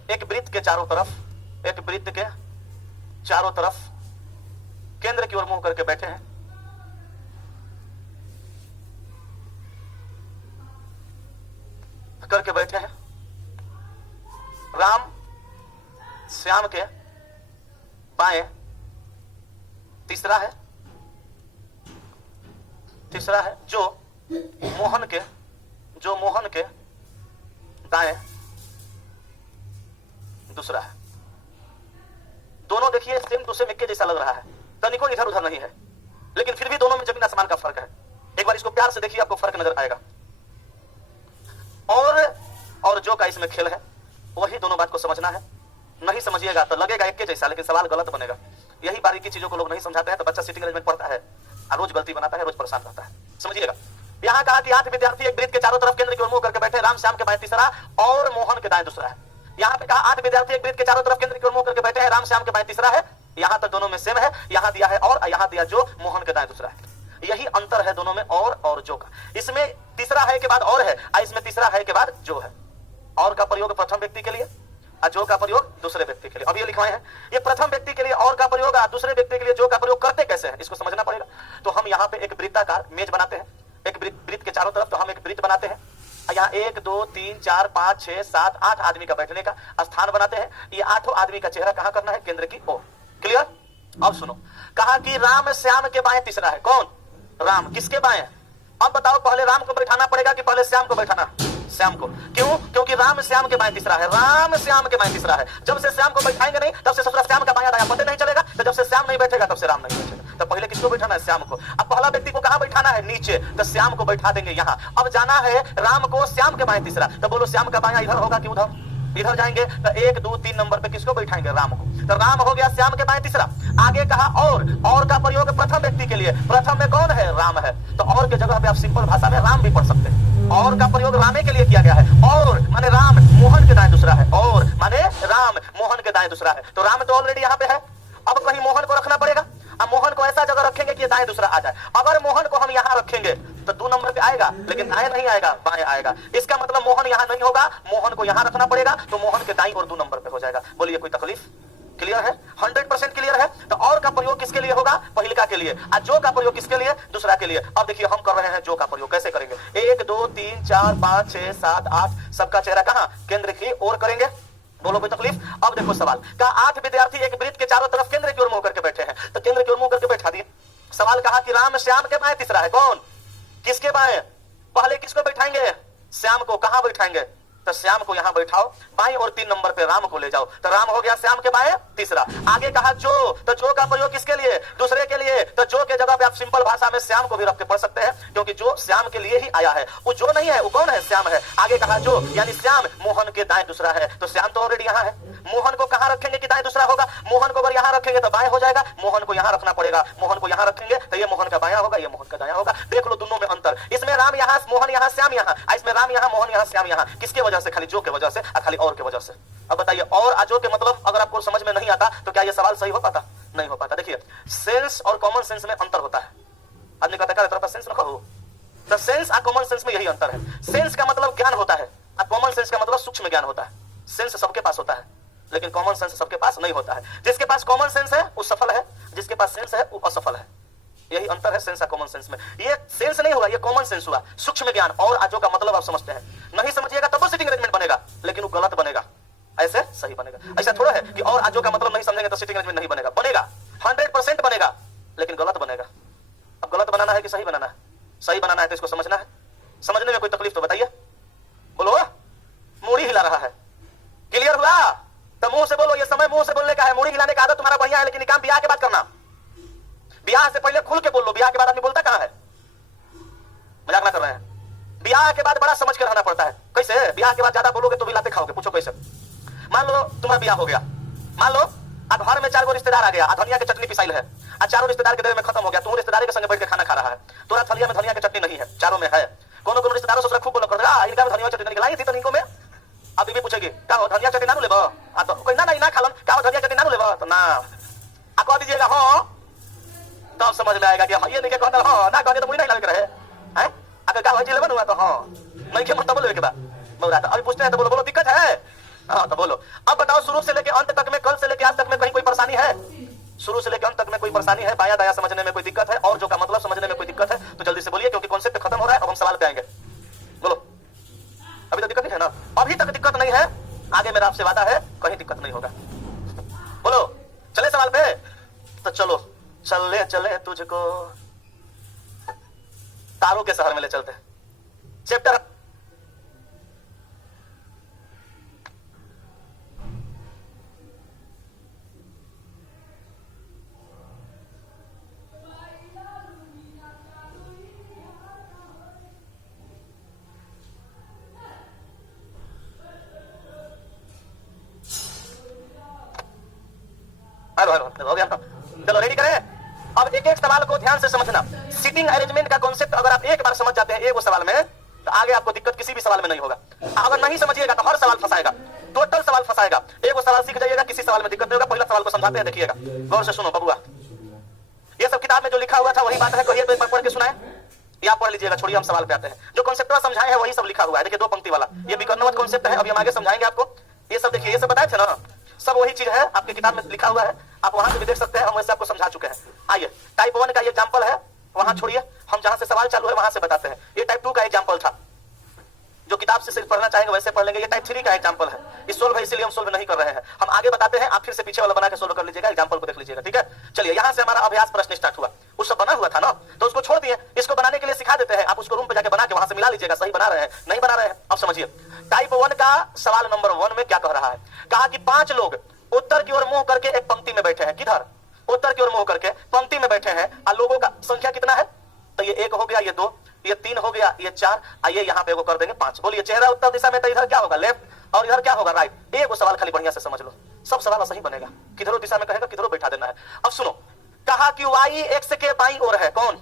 एक वृत्त के चारों तरफ केंद्र की ओर मुंह करके बैठे हैं। राम श्याम के बाएं तीसरा है जो मोहन के दाएं दूसरा है। दोनों देखिए सेम टू सेम एक जैसा लग रहा है, तनिको इधर उधर नहीं है, लेकिन फिर भी दोनों में जमीन आसमान का फर्क है। एक बार इसको प्यार से देखिए, आपको फर्क नजर आएगा। और जो का इसमें खेल है वही दोनों बात को समझना है। नहीं समझिएगा तो लगेगा एक जैसा, लेकिन सवाल गलत बनेगा। यही बारीकी चीजों को लोग नहीं समझाते हैं, तो बच्चा सिटिंग अरेंजमेंट पढ़ता है और रोज गलती बनाता है, रोज परेशान रहता है। समझिएगा, यहाँ कहा कि 8 विद्यार्थी एक वृत्त के चारों तरफ केंद्र की ओर मुंह करके बैठे, राम श्याम के बाएं तीसरा और मोहन के दाएं दूसरा है। यहाँ पे कहा 8 विद्यार्थी एक वृत्त के चारों तरफ केंद्र की ओर मुंह करके बैठे हैं, राम श्याम के बाएं तीसरा है। यहाँ तक दोनों में सेम है, यहाँ दिया है और यहाँ दिया जो, मोहन के दाएं दूसरा है। यही अंतर है दोनों में, और जो का। इसमें तीसरा है के बाद और है, इसमें तीसरा है के बाद जो है। और का प्रयोग प्रथम व्यक्ति के लिए और जो का प्रयोग दूसरे व्यक्ति के लिए। अब ये लिखवाए हैं, ये प्रथम व्यक्ति के लिए और का प्रयोग और दूसरे व्यक्ति के लिए जो का प्रयोग करते कैसे हैं, इसको समझना पड़ेगा। तो हम यहाँ पे एक वृत्ताकार मेज बनाते हैं, एक वृत्त के चारों तरफ तो हम एक वृत्त बनाते हैं। यहाँ 1 2 3 4 5 6 7 8 आदमी का बैठने का स्थान बनाते हैं। ये 8 आदमी का चेहरा कहाँ करना है, केंद्र की ओर। क्लियर? अब सुनो, कहा कि राम श्याम के बाएं तीसरा है। कौन? राम। किसके बाएं? अब बताओ, पहले राम को बैठाना पड़ेगा कि पहले श्याम को बैठाना? श्याम को। क्यों? क्योंकि राम श्याम के बाएं तीसरा है, राम श्याम के बाएं तीसरा है। जब से श्याम को बैठाएंगे नहीं तब से ससुरा श्याम का बायां दायां पता नहीं चलेगा, तो जब से श्याम नहीं बैठेगा तब से राम नहीं बैठेगा। तो पहले किसको बैठाना है? श्याम को। अब पहला व्यक्ति को कहां बैठाना है? नीचे। तो श्याम को बैठा देंगे यहां। अब जाना है राम को श्याम के बाएं तीसरा, तो बोलो श्याम का बायां इधर होगा कि उधर? इधर जाएंगे। तो 1 2 3 नंबर पे किसको बैठाएंगे? राम को। तो राम हो गया श्याम के बाएं तीसरा। आगे कहा और का प्रयोग प्रथम व्यक्ति के लिए। प्रथम में कौन है? राम है। तो और के जगह पे आप सिंपल भाषा में राम भी पढ़ सकते हैं। और का प्रयोग रामे के लिए किया गया है। और माने राम मोहन के दाएं दूसरा है, और माने राम मोहन के दाएं दूसरा है। तो राम तो ऑलरेडी यहाँ पे है, अब कहीं मोहन को रखना पड़ेगा। अब मोहन को ऐसा जगह रखेंगे कि दाएं दूसरा आ जाए। अगर मोहन को हम यहाँ रखेंगे तो 2 नंबर पे आएगा, लेकिन दाएं नहीं आएगा, बाएं आएगा। इसका मतलब मोहन यहाँ नहीं होगा, मोहन को यहाँ रखना पड़ेगा, तो मोहन के दाईं और 2 नंबर पे हो जाएगा। बोलिए कोई तकलीफ? क्लियर है? 100% क्लियर है। तो और का प्रयोग किसके लिए होगा? पहिलका के लिए। और जो का प्रयोग किसके लिए? दूसरा के लिए। अब देखिए हम कर रहे हैं जो का प्रयोग। कैसे करेंगे? 1 2 3 4 5 6 7 8 सबका चेहरा कहां? केंद्र की ओर करेंगे। बोलो कोई तकलीफ? अब देखो सवाल का 8 विद्यार्थी एक वृत्त के चारों तरफ केंद्र की ओर मुंह करके बैठे हैं, तो केंद्र की ओर मुंह करके बैठा दिए। सवाल कहा कि राम श्याम के बाएं तीसरा है। कौन? किसके बाएं? पहले किसको बैठाएंगे? श्याम को। कहां बैठाएंगे? तो श्याम को यहां बैठाओ, बाएं और 3 नंबर पे राम को ले जाओ। तो राम हो गया श्याम के बाएं तीसरा। आगे कहा जो, तो जो का प्रयोग किसके लिए? दूसरे के लिए। तो जो के जगह पे आप सिंपल भाषा में श्याम को भी रख के पढ़ सकते हैं, क्योंकि जो श्याम के लिए ही आया है। वो जो नहीं है, वो कौन है? श्याम है। आगे कहा जो, यानी श्याम मोहन के दाएं दूसरा है। तो श्याम तो ऑलरेडी यहाँ है। मोहन को कहां रखेंगे कि दाएं दूसरा होगा? मोहन को अगर यहां रखेंगे तो बाएं हो जाएगा, मोहन को यहां रखना पड़ेगा। मोहन को यहां रखेंगे तो ये मोहन का बायां होगा, ये मोहन का दायां होगा। देख लो दोनों में अंतर। इसमें राम यहाँ, मोहन यहाँ, श्याम यहाँ। इसमें राम यहाँ, मोहन यहाँ, श्याम यहाँ। किसके वजह से? खाली जो के वजह से, खाली और के वजह से। अब बताइए, और अजो के मतलब अगर आपको समझ में नहीं आता तो क्या ये सवाल सही हो पाता? नहीं हो पाता। देखिए, सेंस और कॉमन सेंस में अंतर होता है। आदमी कहता है तरफ सेंस न कहो, तो सेंस और कॉमन सेंस में यही अंतर है। सेंस का मतलब ज्ञान होता है और कॉमन सेंस का मतलब सूक्ष्म ज्ञान होता है। सेंस सबके पास होता है, लेकिन कॉमन सेंस सबके पास नहीं होता है। जिसके पास कॉमन सेंस है वो सफल है, जिसके पास सेंस है वो असफल है। यही अंतर है सेंस और कॉमन सेंस में। ये सेंस नहीं हुआ, ये कॉमन सेंस हुआ, सूक्ष्म ज्ञान। और आजो का मतलब आप समझते हैं। नहीं समझिएगा तब वो सिटिंग अरेंजमेंट बनेगा, लेकिन वो गलत बनेगा। ऐसे रहा है। क्लियर हुआ? तो मुंह से बोलो, ये समय मुंह से बोलने का है। मुड़ी हिलाने का आदत तुम्हारा बढ़िया है, लेकिन काम ब्याह के बाद करना। ब्याह से पहले खुल के बोल लो, ब्याह के बाद आदमी बोलता कहां है? मजाक ना कर रहे हैं। ब्याह के बाद बड़ा समझ के रहना पड़ता है। कैसे? ब्याह के बाद ज्यादा बोलोगे तो भी लाते खाओगे। पूछो कैसे? मान लो तुम्हारा ब्याह हो गया, मान लो अब घर में 4 गो रिश्तेदार आ गया, धनिया की चटनी पिसाइल है, आज चारों रिश्तेदार के देर में खत्म हो गया। तुम रिश्तेदारी के संग बैठ के खाना खा रहा है, तोरा थलिया में धनिया की चटनी नहीं है, चारों में है। कोनो कोनो रिश्तेदारों से खूब बोला कर रहा इनका में धनिया चटनी निकलाई थी तनिको में। अब बीबी पूछेगी का हो धनिया चटनी ना लेबो? आ तो कोई ना ना खालन का हो धनिया चटनी ना लेबो? तो ना आ कह दीजिएगा हां, तब समझ में आएगा कि हां ये नहीं के कहता हां ना कहने तो मुझे नहीं लग रहा है हैं। अगर का हो जी लेबो ना तो हां नहीं के मतलब बोले के बाद बौरा। तो अभी पूछते हैं तो बोलो दिक्कत है? हाँ तो बोलो। अब बताओ शुरू से लेके अंत तक में, कल से लेके आज तक में कहीं कोई परेशानी है? शुरू से लेकर अंत तक में कोई परेशानी है? बाया दाया समझने में कोई दिक्कत है? और जो का मतलब समझने में कोई दिक्कत है तो जल्दी से बोलिए, क्योंकि कॉन्सेप्ट खत्म हो रहा है। अब हम सवाल पे आएंगे। बोलो, अभी तो दिक्कत नहीं है ना? अभी तक दिक्कत नहीं है, आगे मेरा आपसे वादा है कहीं दिक्कत नहीं होगा। बोलो, चले सवाल पे? तो चलो चले चले तुझको तारों के शहर में ले चलते। चैप्टर हो गया। चलो रेडी करें। अब एक एक सवाल को ध्यान से समझना। सीटिंग अरेंजमेंट का कॉन्सेप्ट अगर आप एक बार समझ जाते हैं एक सवाल में, तो आगे आपको दिक्कत किसी भी सवाल में नहीं होगा। अगर नहीं समझिएगा तो हर सवाल फंसाएगा, टोटल सवाल फंसाएगा। एक सवाल सीख जाइएगा, किसी सवाल में दिक्कत नहीं होगा। पहला सवाल को समझाते हैं, देखिएगा गौर से सुनो बबुआ। ये सब किताब में जो लिखा हुआ था वही बात है, कहिए तो पढ़ के सुनाए या पढ़ लीजिएगा। छोड़िए, हम सवाल पे आते हैं। जो कॉन्सेप्ट समझाए हैं वही सब लिखा हुआ है। देखिए 2 पंक्ति वाला ये विकर्णवत कॉन्सेप्ट है। अभी हम आगे समझाएंगे आपको। ये सब देखिए, ये सब बताए थे ना, सब वही चीज है, आपकी किताब में लिखा हुआ है। आप वहां से भी देख सकते हैं, हम वैसे आपको समझा चुके हैं। आइए, टाइप 1 का ये एग्जांपल है, वहां छोड़िए, हम जहां से सवाल चालू है वहां से बताते हैं। ये टाइप 2 का एग्जांपल था, जो किताब से सिर्फ पढ़ना चाहेंगे वैसे पढ़ लेंगे। ये टाइप 3 का एग्जांपल है, इस सोल्व है इसीलिए हम सोल्व नहीं कर रहे हैं। हम आगे बताते हैं, आप फिर से पीछे वाला बना के सोल्व कर लीजिएगा, एग्जांपल को देख लीजिएगा। ठीक है, चलिए यहां से हमारा अभ्यास प्रश्न स्टार्ट हुआ। उस सब बना हुआ था ना, तो उसको छोड़ दिए, इसको बनाने के लिए सिखा देते हैं। आप उसको रूम पे जाके बना के वहां से मिला लीजिएगा, सही बना रहे हैं नहीं बना रहे हैं। अब समझिए, टाइप 1 का सवाल नंबर 1 में क्या कह रहा है। कहा कि 5 लोग उत्तर की ओर मुंह करके एक पंक्ति में बैठे हैं। किधर? उत्तर की ओर मुंह करके पंक्ति में बैठे हैं। और लोगों का संख्या कितना है? तो ये 1 हो गया, ये 2, ये 3 हो गया, ये 4। आइए यहाँ पे कर देंगे 5। बोलिए, चेहरा उत्तर दिशा में, तो इधर क्या होगा? लेफ्ट, और इधर क्या होगा? राइट। एक सवाल खाली बढ़िया से समझ लो, सब सवाल सही बनेगा। किधरों दिशा में कहेगा, किधरों बैठा देना है। अब सुनो, कहा कि y x के बाईं ओर है। कौन?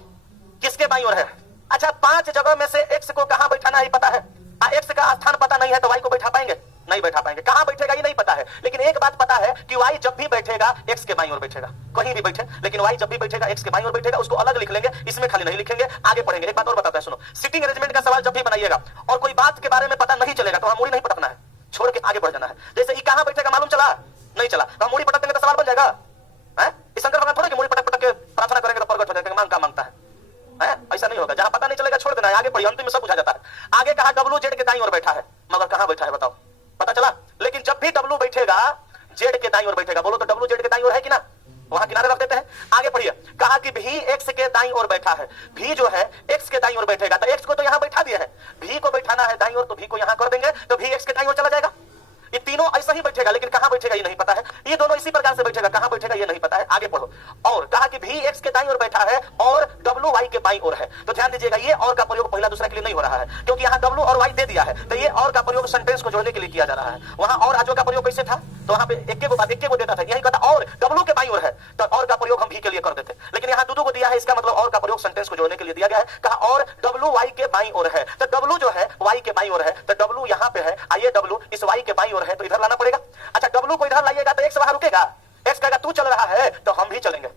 किसके बाईं ओर है? अच्छा, 5 जगह में से x को कहां बैठाना है पता है? x का स्थान पता नहीं है तो y को बैठा पाएंगे? नहीं बैठा पाएंगे। कहां बैठेगा ये नहीं पता है, लेकिन एक बात पता है कि y जब भी बैठेगा x के बाईं ओर बैठेगा। कहीं भी बैठे, लेकिन y जब भी बैठेगा x के बाईं ओर बैठेगा। उसको अलग लिख लेंगे, इसमें खाली नहीं लिखेंगे, आगे पढ़ेंगे। एक बात और बताते हैं, सुनो। सिटिंग अरेंजमेंट का सवाल जब भी बनाइएगा और कोई बात के बारे में पता नहीं चलेगा तो मूड़ी नहीं पटकना है, छोड़ के आगे बढ़ जाना है। जैसे ये कहां बैठेगा मालूम चला, नहीं चला, तो हम मूड़ी पटक देंगे तो सवाल बन जाएगा। शंकर भगवान थोड़े कि मूड़ी पटक पटक के प्रार्थना करेंगे तो प्रकट हो जाएगा, मांग का मांगता है। ऐसा नहीं होगा। जहां पता नहीं चलेगा छोड़ देना है, आगे पढ़िए, अंतिम में सब बुझा जाता है। आगे कहा डब्ल्यू जेड के दाईं ओर बैठा है, मगर कहां बैठा है बताओ? पता चला। लेकिन जब भी डब्ल्यू बैठेगा जेड के दाईं ओर बैठेगा। बोलो तो डब्ल्यू जेड के दाईं ओर है कि ना? वहां किनारे रख देते हैं। आगे पढ़िए, कहा कि भी एक्स के दाईं ओर बैठा है। भी जो है एक्स के दाईं ओर बैठेगा, तो एक्स को तो यहां बैठा दिया है, भी को बैठाना है दाईं ओर, तो भी को यहां कर देंगे, तो भी एक्स के दाईं ओर चला जाएगा। ये तीनों ऐसा ही बैठेगा, लेकिन कहां बैठेगा ये नहीं पता है। ये दोनों इसी प्रकार से बैठेगा, कहां बैठेगा ये नहीं पता है। आगे पढ़ो। और कहा कि भी एक्स के दाईं ओर बैठा है और डब्ल्यू वाई के बाईं ओर है। तो ध्यान दीजिएगा, ये और का प्रयोग पहला दूसरा के लिए नहीं हो रहा है, क्योंकि यहाँ डब्ल्यू और वाई दे दिया है। तो ये और का प्रयोग सेंटेंस को जोड़ने के लिए किया जा रहा है। वहां और आजो का प्रयोग कैसे था, तो वहां पे एक को देता था, यही कहता और डब्ल्यू के बाईं ओर है, तो और का प्रयोग हम भी के लिए कर देते। लेकिन यहाँ दो को दिया है, इसका मतलब और का प्रयोग सेंटेंस को जोड़ने के लिए दिया गया है। कहा और डब्ल्यू वाई के बाईं ओर है, तो डब्ल्यू जो है वाई के बाईं ओर है, तो डब्ल्यू यहाँ पे है, आइए डब्ल्यू इस वाई के बाईं ओर है, तो इधर लाना पड़ेगा। अच्छा, डब्ल्यू को इधर लाइएगा तो एक्स वहां रुकेगा, एक्स कहेगा तू चल रहा है तो हम भी चलेंगे।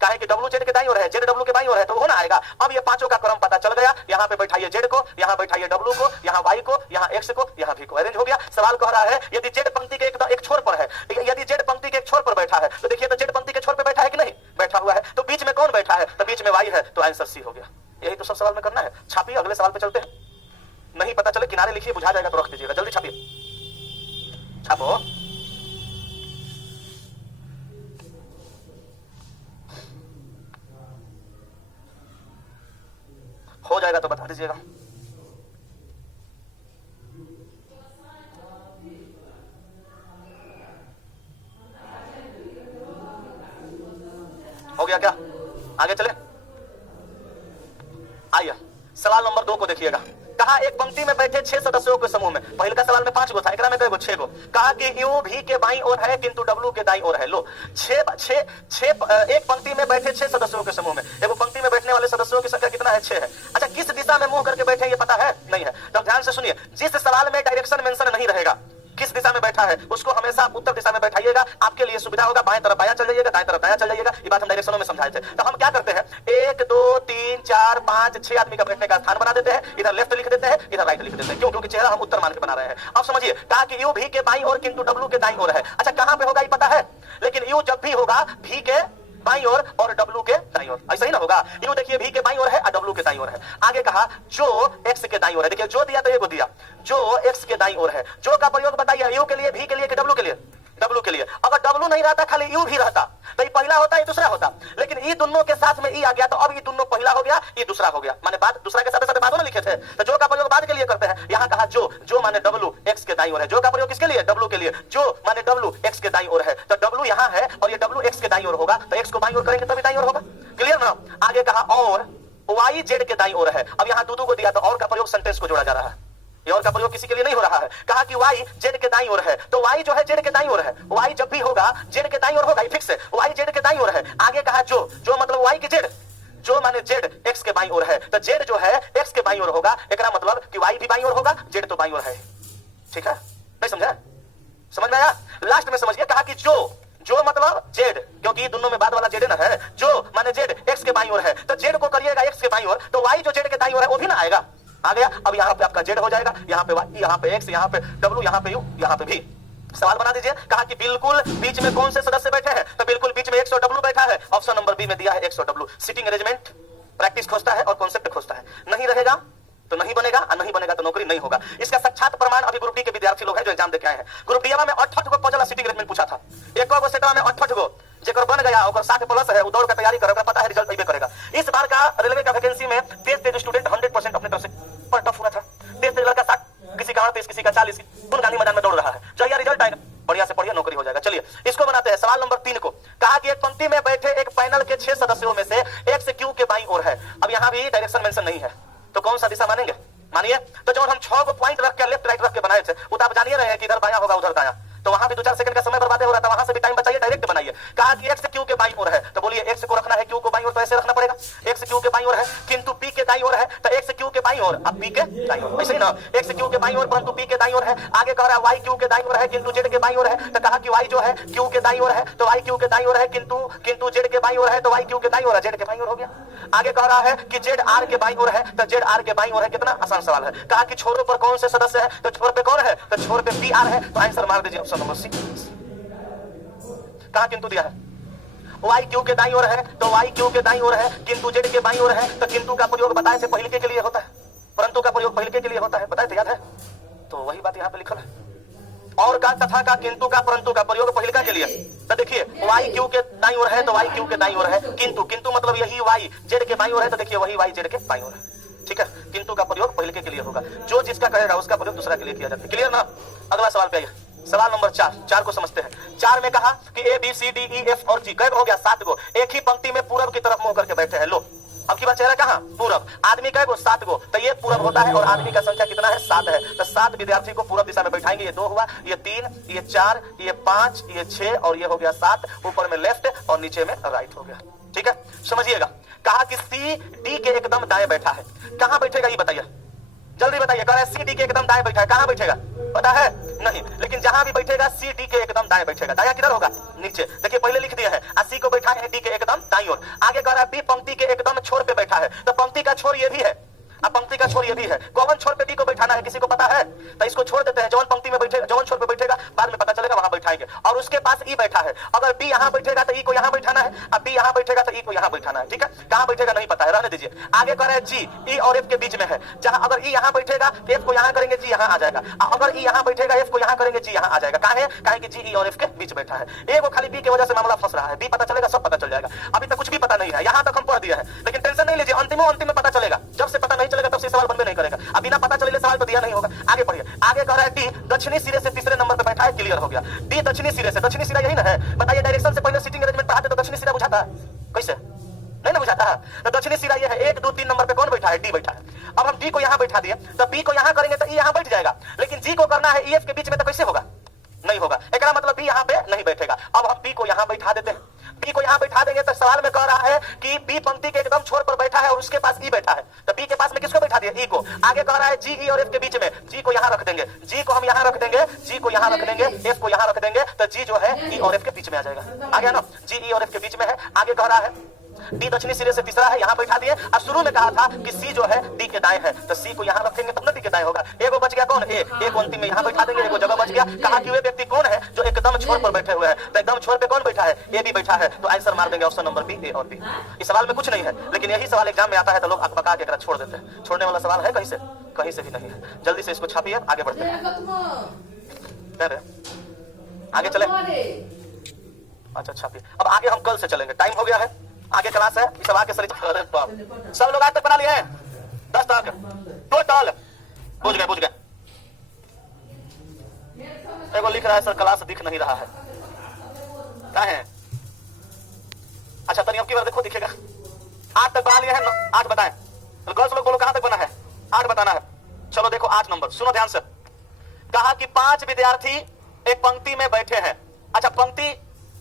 काहे कि डब्ल्यू जेड के दाईं ओर है, जेड डब्ल्यू के बाईं ओर है, तो होना आएगा। अब ये पांचों का क्रम पता चल गया। यहाँ पे बैठाइए जेड को, यहाँ बैठाइए डब्ल्यू को, यहाँ वाई को, यहाँ एक्स को, यहाँ भी को। अरेंज हो गया। सवाल कह रहा है यदि जेड पंक्ति के एक छोर पर है, यदि जेड पंक्ति के एक छोर पर बैठा है, तो देखिए तो जेड पंक्ति के छोर पर बैठा है कि नहीं बैठा हुआ है, तो बीच में कौन बैठा है, तो बीच में वाई है, तो आंसर सी हो गया। यही तो सब सवाल में करना है। छापिए, अगले सवाल पे चलते हैं। नहीं पता चले किनारे लिखिए, बुझा जाएगा तो रख दीजिएगा। जल्दी छापिए, छापो। हो जाएगा तो बता दीजिएगा। गया क्या? आगे चले, आइए सवाल नंबर 2 को देखिएगा। कहा एक पंक्ति में बैठे 6 सदस्यों के समूह में, पहले का सवाल में 5 गो था, एकरा में कई 6 गो। कहा कि यू भी के बाईं ओर है किंतु डब्लू के दाईं ओर है। लो एक पंक्ति में बैठे 6 सदस्यों के समूह में, एक पंक्ति में बैठने वाले सदस्यों की संख्या कितना है? 6 है। अच्छा, किस दिशा में मुंह करके बैठे ये पता है? नहीं है। तो ध्यान से सुनिए, जिस सवाल में डायरेक्शन मेंशन नहीं रहेगा, किस दिशा में बैठा है, उसको हमेशा उत्तर दिशा में बैठाइएगा, आपके लिए सुविधा होगा। बाएं तरफ बायां चल जाइएगा, दाएं तरफ दायां चल जाइएगा। ये बात हम डायरेक्शनों में समझाए थे। तो हम क्या करते हैं, 1 2 3 4 5 6 आदमी का बैठने का स्थान बना देते हैं। इधर लेफ्ट लिख देते हैं, इधर राइट लिख देते हैं। क्यों? क्योंकि चेहरा हम उत्तर मान के बना रहे हैं। अब समझिए, कहा कि यू भी के बाईं ओर किंतु डब्लू के दाईं ओर है। अच्छा, कहां पे होगा ये पता है, लेकिन यू जब भी होगा भी के बाईं ओर और डब्लू के दाईं ओर, ऐसा ही ना होगा। यू देखिए भी के बाईं ओर है और डब्लू के दाईं ओर है। आगे कहा जो एक्स के दाईं ओर है। देखिए जो दिया तो ये को दिया, जो एक्स के दाईं ओर है। जो का प्रयोग बताइए, यू के लिए, भी के लिए कि डब्लू के लिए? डब्लू के लिए। अगर डब्लू नहीं रहता, खाली यू भी रहता, तो ये पहला होता, ये दूसरा होता। लेकिन ये दोनों के साथ में ई आ गया, तो अब ये दोनों पहला हो गया, ये दूसरा हो गया। माने बाद दूसरा के साथ साथ बाद में लिखे थे, तो जो का प्रयोग बाद के लिए करते हैं। यहाँ कहा जो माने डब्लू एक्स के दाईं ओर है। जो का प्रयोग किसके लिए? डब्लू के लिए। जो माने डब्लू एक्स के दाईं ओर है, तो डब्लू यहाँ है और ये डब्लू एक्स के दाईं ओर होगा, तो एक्स को बाईं ओर करेंगे तभी दाईं ओर होगा। क्लियर ना? आगे कहा और वाई जेड के दाईं ओर है। अब यहाँ दो को दिया, तो और का प्रयोग सेंटेंस को जोड़ा जा रहा है। ये और का प्रयोग किसी के लिए नहीं हो रहा है। कहा कि y z के दाईं ओर है, तो y जो है z के दाईं ओर है। y जब भी होगा z के दाईं ओर होगा, फिक्स है। y z के दाईं ओर है। आगे कहा जो मतलब y की z, जो माने z x के बाईं ओर है, तो z जो है x के बाईं ओर होगा। एकरा मतलब कि y भी बाईं ओर होगा, z तो बाईं ओर है। ठीक है, नहीं समझा? समझ में आया? लास्ट में समझिए, कहा कि जो मतलब z, क्योंकि दोनों में बाद वाला z ना है। जो माने z x के बाईं ओर है, तो z को करिएगा x के बाईं ओर, तो y जो z के दाईं ओर है वो भी ना आएगा। आ गया। अब यहाँ पे आपका z हो जाएगा, यहाँ पे y, यहाँ पे x, यहाँ पे w, यहाँ पे u, यहाँ पे v। सवाल बना दीजिए। कहा कि बिल्कुल बीच में कौन से सदस्य बैठे हैं, तो बिल्कुल बीच में x और w बैठा है। ऑप्शन नंबर बी में दिया है x और w। सिटिंग अरेंजमेंट प्रैक्टिस खोजता है और कॉन्सेप्ट खोजता है। नहीं रहेगा तो नहीं बनेगा, और नहीं बनेगा तो नौकरी नहीं होगा। इसका साक्षात प्रमाण अभी ग्रुप डी के विद्यार्थी लोग हैं जो एग्जाम देके आए हैं। ग्रुप डी में 68 को पजल सिटिंग अरेंजमेंट पूछा था। एक को सेटवा में 68 को जेकर बन गया, ओकर 60 प्लस है, वो दौड़ का तैयारी करेगा, पता है रिजल्ट अइबे करेगा। इस बार का रेलवे का वैकेंसी में तेज स्टूडेंट 100% अपने तरफ से पर टफ हुआ था। तेज लड़का 60, किसी का 38, किसी का 40, कौन गांधी मैदान में दौड़ रहा है। जब रिजल्ट आएगा बढ़िया से बढ़िया नौकरी हो जाएगा। चलिए इसको बनाते हैं। सवाल नंबर 3 को कहा कि एक पंक्ति में बैठे एक पैनल के 6 सदस्यों में से एक से क्यू के बाईं ओर है। अब यहाँ भी डायरेक्शन मेंशन नहीं है, तो कौन सा दिशा मानेंगे? मानिए तो जब हम 6 को पॉइंट रख के लेफ्ट राइट रख के बनाए थे, वो तो आप जानिए रहे हैं कि इधर बायां होगा उधर दायां, तो वहां भी 2-4 सेकंड का समय बर्बाद हो रहा था। वहां से भी टाइम बचाइए, डायरेक्ट बनाइए। कहा कि एक्स क्यू के बाईं ओर है, तो बोलिए एक्स को रखना है क्यू को बाईं ओर, तो ऐसे रखना पड़ेगा। एक्स क्यू के बाईं ओर है, किंतु पी के दाईं ओर है, तो एक्स क्यू के बाईं ओर, अब पी के दाईं ओर, ऐसे ही ना। एक्स क्यू के बाईं ओर परंतु पी के दाईं ओर है। आगे कह रहा है वाई क्यू के दाईं ओर है किंतु जेड के बाईं ओर है, तो कहा कि वाई जो है क्यू के दाईं ओर है, तो वाई क्यू के दाईं ओर है, किंतु जेड के बाईं ओर है, तो वाई क्यू के दाईं ओर है, जेड के बाईं ओर हो गया। आगे कह रहा है कि जेड आर के बाईं ओर है, तो जेड आर के बाईं ओर है। कितना आसान सवाल है। कहा कि छोरों पर कौन से सदस्य है, तो छोर पे कौन है, तो छोर पे पी आर है, तो आंसर मार दीजिए ऑप्शन नंबर सी। कहा किंतु दिया है, वाई क्यू के दाईं ओर है, तो वाई क्यू के दाईं ओर है, किंतु जेड के बाईं ओर है, तो किंतु का प्रयोग बताए थे पहिलके के लिए होता है, परंतु का प्रयोग पहिलके के लिए होता है, बताए थे, याद है? तो वही बात यहाँ पे लिखल है। और का तथा का किंतु का परंतु का प्रयोग पहिलका के लिए। तो देखिए वाई क्यू के दाईं ओर है, तो वाई क्यू के दाईं ओर है, किंतु मतलब यही वाई जेड के बाईं ओर है, तो देखिए वही वाई जेड के बाईं ओर है। ठीक है, किंतु का प्रयोग पहिलके के लिए होगा, जो जिसका कहेगा उसका प्रयोग दूसरा के लिए किया जाता है। क्लियर ना? अगला सवाल पे आइए। सवाल नंबर 4 को समझते हैं। 4 में कहा कि A B C D E F और जी, कै हो गया 7 गो, एक ही पंक्ति में पूरब की तरफ मुंह करके बैठे हैं। लो अब की बात चेहरा कहाँ, पूरब। आदमी कै गो 7 गो, तो ये पूरब होता है और आदमी का संख्या कितना है 7 है, तो 7 विद्यार्थी को पूरब दिशा में बैठाएंगे। ये 2 हुआ, ये 3, ये 4, ये 5, ये 6 और ये हो गया 7। ऊपर में लेफ्ट और नीचे में राइट हो गया। ठीक है, समझिएगा। कहा कि सी डी के एकदम दाएं बैठा है। कहां बैठेगा ये बताइए, जल्दी बताइए। कह रहा है सी डी के एकदम दाएं बैठा है, कहां बैठेगा पता है? नहीं, लेकिन जहां भी बैठेगा सी डी के एकदम दाएं बैठेगा। दायां किधर होगा? नीचे। देखिए पहले लिख दिया है, सी को बैठा है डी के एकदम दाईं ओर। आगे कह रहा है बी पंक्ति के एकदम छोर पे बैठा है, तो पंक्ति का छोर ये भी है, अब पंक्ति का छोर ये भी है। कौन छोर पे बी को बैठाना है किसी को पता है? तो इसको छोड़ देते हैं। जौन पंक्ति में बैठेगा, जौन छोर पे बैठेगा बाद में पता चलेगा, वहां बैठाएंगे। और उसके पास ई बैठा है, अगर बी यहां बैठेगा तो ई को यहां बैठाना है, अब बी यहां बैठेगा तो ई को यहां बैठाना है। ठीक है, कहां बैठेगा नहीं पता है, रहने दीजिए। आगे कह रहा है जी ई और एफ के बीच में है, जहां अगर ई यहां बैठेगा तो एफ को यहां करेंगे, जी यहां आ जाएगा। अगर ई यहां बैठेगा एफ को यहां करेंगे, जी यहां आ जाएगा। काहे कि जी ई और एफ के बीच बैठा है। एगो खाली बी की वजह से मामला फंस रहा है, बी पता चलेगा सब पता चल जाएगा। अभी तक कुछ भी पता नहीं है, यहां तक हम पढ़ दिया है, लेकिन टेंशन नहीं लीजिए, अंतिम में पता चलेगा। जब से पता नहीं चलेगा तब से सवाल बनबे नहीं करेगा। अब बिना पता चले सवाल तो दिया नहीं होगा। आगे पढ़िए। आगे कह रहा है डी दक्षिणी सिरे से तीसरे नंबर पे बैठा है, क्लियर हो गया। डी दक्षिणी सिरे से, दक्षिणी सिरा यही ना है, बताइए डायरेक्शन से पहले सिटिंग अरेंजमेंट पढ़ाते तो दक्षिणी सिरा बुझाता है कैसे? बुझाता है? तो दक्षिणी सिरा ये है, 1 2 3 नंबर पे कौन बैठा है? डी बैठा है। अब हम डी को यहाँ बैठा दिए तो बी को यहाँ करेंगे तो ई यहाँ बैठ जाएगा, लेकिन जी को करना है ई एफ के बीच में, तो कैसे होगा? नहीं होगा। एक मतलब बी यहाँ पे नहीं बैठेगा। अब हम बी को यहाँ बैठा देते हैं। बी को यहाँ बैठा देंगे तो सवाल में कह रहा है कि बी पंक्ति के एकदम छोर पर बैठा है और उसके पास ई बैठा है, तो बी के पास में किसको बैठा दिया? ई को। आगे कह रहा है जी ई और एफ के बीच में, जी को यहाँ रख देंगे, जी को हम यहाँ रख देंगे, जी को यहाँ रख देंगे, एफ को यहाँ रख देंगे, तो जी जो है ई और एफ के बीच में आ जाएगा। आ गया ना? जी ई और एफ के बीच में है। आगे कह रहा है डी दक्षिणी सिरे से तीसरा है, यहाँ बैठा दिए। अब शुरू में कहा था कि सी जो है डी के दाएं है, तो सी को यहाँ रखेंगे तब ना डी के दाएं होगा। एगो बच गया कौन? ए को अंतिम में यहाँ बैठा देंगे, एगो जगह बच गया। कहा कि वे व्यक्ति कौन है जो एकदम छोर पर बैठे हुए हैं, तो एकदम छोर पे कौन बैठा है? ए बी बैठा है, तो आंसर मार देंगे ऑप्शन नंबर बी, ए और बी। इस सवाल में कुछ नहीं है, लेकिन यही सवाल एग्जाम में आता है तो लोग अकबका के एकरा छोड़ देते हैं। छोड़ने वाला सवाल है कहीं से? कहीं से भी नहीं है। जल्दी से इसको छापिए, आगे बढ़ते हैं। आगे चले, अच्छा छापिए। अब आगे हम कल से चलेंगे, टाइम हो गया है, आगे क्लास है। इस सवाल के सब लोग आज तक बना लिए हैं? 10 तक टोटल बुझ गए। एगो लिख रहा है सर क्लास दिख नहीं रहा है, क्या है? अच्छा तनी अब की बार देखो दिखेगा। 8 तक बना लिए हैं, 8 बताएं। गर्ल्स लोग बोलो कहां तक बना है? 8 बताना है। चलो देखो 8 नंबर सुनो ध्यान से। कहा कि 5 विद्यार्थी एक पंक्ति में बैठे हैं। अच्छा पंक्ति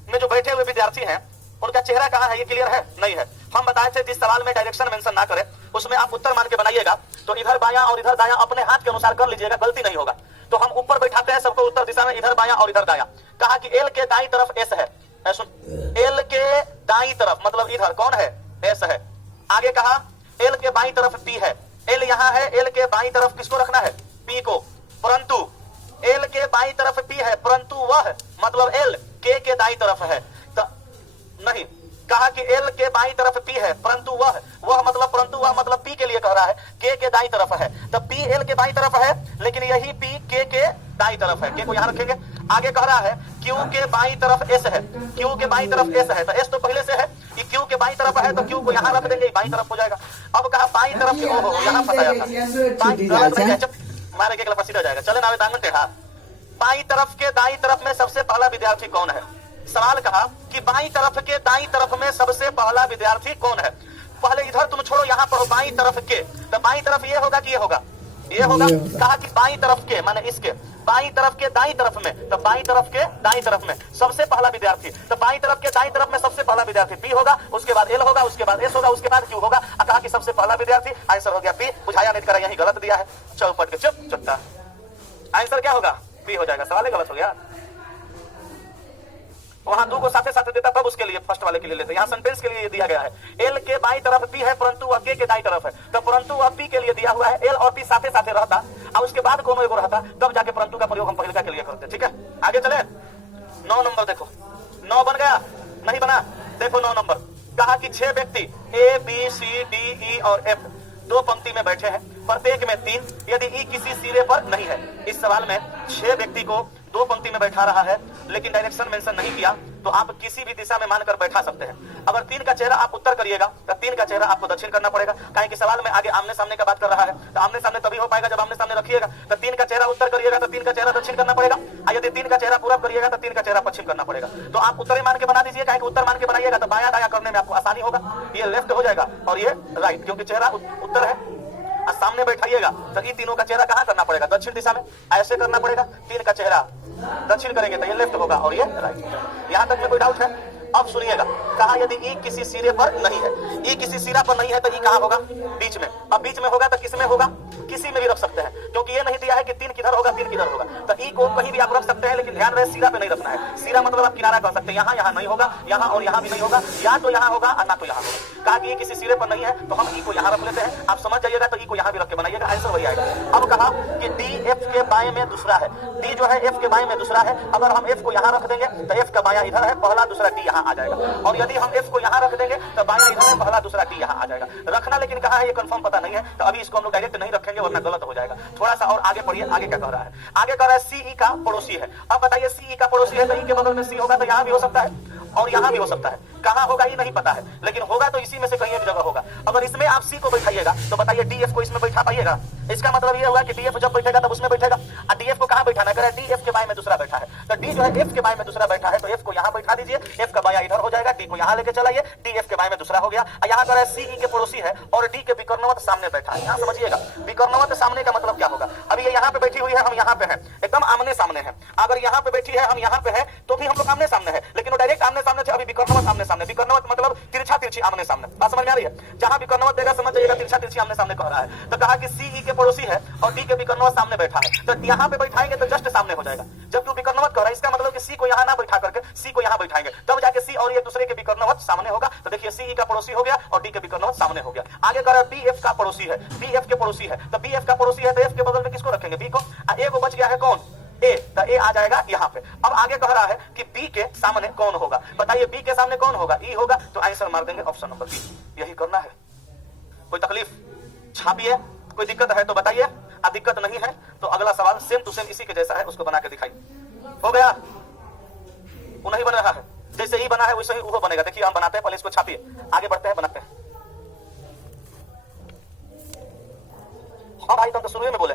में जो बैठे हुए विद्यार्थी हैं उनका चेहरा कहाँ है? ये क्लियर है? नहीं है। हम बताए थे जिस सवाल में डायरेक्शन मेंशन ना करें उसमें आप उत्तर मान के बनाइएगा, तो इधर बायां और इधर दायां अपने हाथ के अनुसार कर लीजिएगा, गलती नहीं होगा। तो हम ऊपर बैठाते हैं सबको उत्तर दिशा में, इधर बायां और इधर दायां। कहा कि एल के दाईं तरफ एस है, एल के दाईं तरफ मतलब इधर कौन है? एस है। आगे कहा एल के बाईं तरफ पी है, एल यहाँ है, एल के बाईं तरफ किसको रखना है? पी को। परंतु एल के बाईं तरफ पी है, परंतु वह मतलब एल के दाईं तरफ है, तो नहीं। कहा कि एल के बाईं तरफ पी है, परंतु वह मतलब परंतु वह मतलब पी के लिए कह रहा है, के दाईं तरफ है, तो पी एल के बाईं तरफ है, लेकिन यही पी के दाईं तरफ है। के को यहाँ रखेंगे। आगे कह रहा है क्यू के बाईं तरफ एस है, क्यू के बाईं तरफ एस है, तो एस तो पहले से है, कि क्यू के बाईं तरफ है तो क्यू को यहाँ रख देंगे, बाईं तरफ हो जाएगा। अब कहा बाईं तरफ के, ओहो यहाँ फंसाया था, मारे के सीधा जाएगा। चले ना दांगन टेढ़ा। बाईं तरफ के दाईं तरफ में सबसे पहला विद्यार्थी कौन है? सवाल कहा कि बाईं तरफ के दाईं तरफ में सबसे पहला विद्यार्थी कौन है? पहले इधर तुम छोड़ो, यहाँ पर बाईं तरफ के, तो बाईं तरफ ये होगा कि ये होगा? ये होगा। कहा कि बाईं तरफ के माने इसके, बाईं तरफ के दाईं तरफ में, तो बाईं तरफ के दाईं तरफ में सबसे पहला विद्यार्थी, तो बाईं तरफ के दाईं तरफ में सबसे पहला विद्यार्थी पी होगा, उसके बाद एल होगा, उसके बाद एस होगा, उसके बाद क्यू होगा। कहा कि सबसे पहला विद्यार्थी, आंसर हो गया पी। बुझाया नहीं करा, यही गलत दिया है, चौपट के चुप चुपता। आंसर क्या होगा? पी हो जाएगा। सवाल गलत हो गया। वहां 2 को साथे साथे देता तब उसके लिए फर्स्ट वाले के लिए लेते, यहाँ सेंटेंस के लिए दिया गया है एल के बाईं तरफ पी है परंतु वह के दाईं तरफ है, तो परंतु वह पी के लिए दिया हुआ है, एल और पी साथे साथे रहता और उसके बाद कोनो एगो रहता, तब जाके परंतु का प्रयोग हम पहले के लिए करते। ठीक है, आगे चले। 9 नंबर देखो, 9 बन गया? नहीं बना? देखो 9 नंबर। कहा कि 6 व्यक्ति ए बी सी डी ई और एफ 2 पंक्ति में बैठे हैं, प्रत्येक में 3, यदि ई किसी सिरे पर नहीं है। इस सवाल में 6 व्यक्ति को 2 पंक्ति में बैठा रहा है, लेकिन डायरेक्शन मेंशन नहीं किया, तो आप किसी भी दिशा में मानकर बैठा सकते हैं। अगर 3 का चेहरा आप उत्तर करिएगा तो 3 का चेहरा आपको दक्षिण करना पड़ेगा, काहे कि सवाल में आगे आमने सामने का बात कर रहा है, तो आमने सामने तभी हो पाएगा जब आमने सामने रखिएगा। तो 3 का चेहरा उत्तर करिएगा तो 3 का चेहरा दक्षिण करना पड़ेगा, और यदि 3 का चेहरा पूरब करिएगा तो 3 का चेहरा पश्चिम करना पड़ेगा। तो आप उत्तर मान के बना दीजिए, काहे कि उत्तर मान के बनाइएगा तो बाया दाया करने में आपको आसानी होगा। ये लेफ्ट हो जाएगा और ये राइट, क्योंकि चेहरा उत्तर है। सामने बैठाइएगा तो ये तीनों का चेहरा कहाँ करना पड़ेगा? दक्षिण दिशा में, ऐसे करना पड़ेगा। 3 का चेहरा दक्षिण करेंगे तो ये लेफ्ट होगा और ये राइट। यहाँ तक में कोई डाउट है? अब सुनिएगा, कहा यदि ई किसी सिरे पर नहीं है, ई किसी सिरा पर नहीं है तो ई कहाँ होगा? बीच में। अब बीच में होगा तो किस में होगा? किसी में भी रख सकते हैं, क्योंकि ये नहीं दिया है कि 3 किधर होगा 3 किधर होगा। तो ई को कहीं भी आप रख सकते हैं, लेकिन ध्यान रहे सिरा पे नहीं रखना है। सिरा मतलब आप किनारा कर सकते हैं, यहाँ यहाँ नहीं होगा, यहाँ और यहाँ भी नहीं होगा, या तो यहाँ होगा और ना तो यहाँ होगा। कहा कि ये किसी सिरे पर नहीं है तो हम ई को यहाँ रख लेते हैं, आप समझ जाइएगा। तो ई को यहाँ भी रख के बनाइएगा, आंसर वही आएगा। अब कहा कि डी एफ के बाएं में दूसरा है, डी जो है एफ के बाएं में दूसरा है। अगर हम एफ को यहाँ रख देंगे तो एफ का बायां इधर है, पहला दूसरा डी यहाँ आ जाएगा, और यदि हम एफ को यहाँ रख देंगे तो बायां इधर है, पहला दूसरा डी यहाँ आ जाएगा। रखना लेकिन कहा है ये कंफर्म पता नहीं है, तो अभी इसको हम लोग डायरेक्ट नहीं रखेंगे वरना गलत हो जाएगा। थोड़ा सा और आगे पढ़िए, आगे क्या कह रहा है? आगे कह रहा है सीई का पड़ोसी है। अब बताइए सीई का पड़ोसी है तो ई के बगल में सी होगा तो यहाँ भी हो सकता है, और यहाँ भी हो सकता है। कहाँ होगा ये नहीं पता है, लेकिन होगा तो इसी में से कहीं एक जगह होगा। अगर इसमें आप सी को बैठाइएगा तो बताइए डीएफ को इसमें बैठा पाइएगा? इसका मतलब ये हुआ कि डीएफ जब बैठेगा तब उसमें बैठेगा। और डीएफ को कहाँ बैठाना है? डीएफ के बाएं में दूसरा बैठा है, तो डी जो है एफ के बाएं में दूसरा बैठा है, तो एफ को यहाँ बैठा दीजिए, एफ का बाया इधर हो जाएगा, डी को यहाँ लेके चलाइए, डीएफ के बाएं में दूसरा हो गया। यहाँ कर सीई के पड़ोसी है और डी के विकर्णवत सामने बैठा है। यहाँ समझिएगा, विकर्णवत सामने का मतलब क्या होगा? अभी ये यहाँ पे बैठी हुई है, हम यहाँ पे हैं, एकदम आमने सामने है। अगर यहाँ पे बैठी है, हम यहाँ पे हैं, तो भी हम लोग आमने सामने है, लेकिन वो डायरेक्ट आमने सामने थे। अभी विकर्णवत आमने सामने, विकर्णवत मतलब तिरछा तिरछी आमने सामने। बात समझ में आ रही है? जहां विकर्णवत देगा समझ जाइएगा तिरछा तिरछी आमने सामने कह रहा है। तो कहा कि सीई के पड़ोसी है और डी के विकर्णवत सामने बैठा है, तो यहाँ पे बैठाएंगे तो जस्ट सामने हो जाएगा। जबकि विकर्णवत कह रहा है, इसका मतलब कि सी को यहाँ ना बैठा करके सी को यहाँ बैठाएंगे, तब जाके सी और एक दूसरे के विकर्णवत सामने होगा। तो देखिए सीई का पड़ोसी हो गया और डी के विकर्णवत सामने हो गया। आगे कह रहा है बी एफ का पड़ोसी है, बी एफ के पड़ोसी है, तो बी एफ का पड़ोसी है तो एफ के बगल में किसको रखेंगे? बी को। ए को बच गया है कौन? ए, तो ए आ जाएगा यहाँ पे। अब आगे कह रहा है कि बी के सामने कौन होगा? बताइए बी के सामने कौन होगा? ई होगा, तो आंसर मार देंगे ऑप्शन नंबर बी। यही करना है। कोई तकलीफ? छापिए। कोई दिक्कत है तो बताइए, अब दिक्कत नहीं है तो अगला सवाल सेम टू सेम इसी के जैसा है, उसको बना के दिखाइए। हो गया? वो नहीं बन रहा है, जैसे ही बना है वैसे ही वो बनेगा। देखिए हम बनाते हैं, पहले इसको छापिए, आगे बढ़ते हैं, बनाते हैं। हाँ भाई तुम तो शुरू में बोले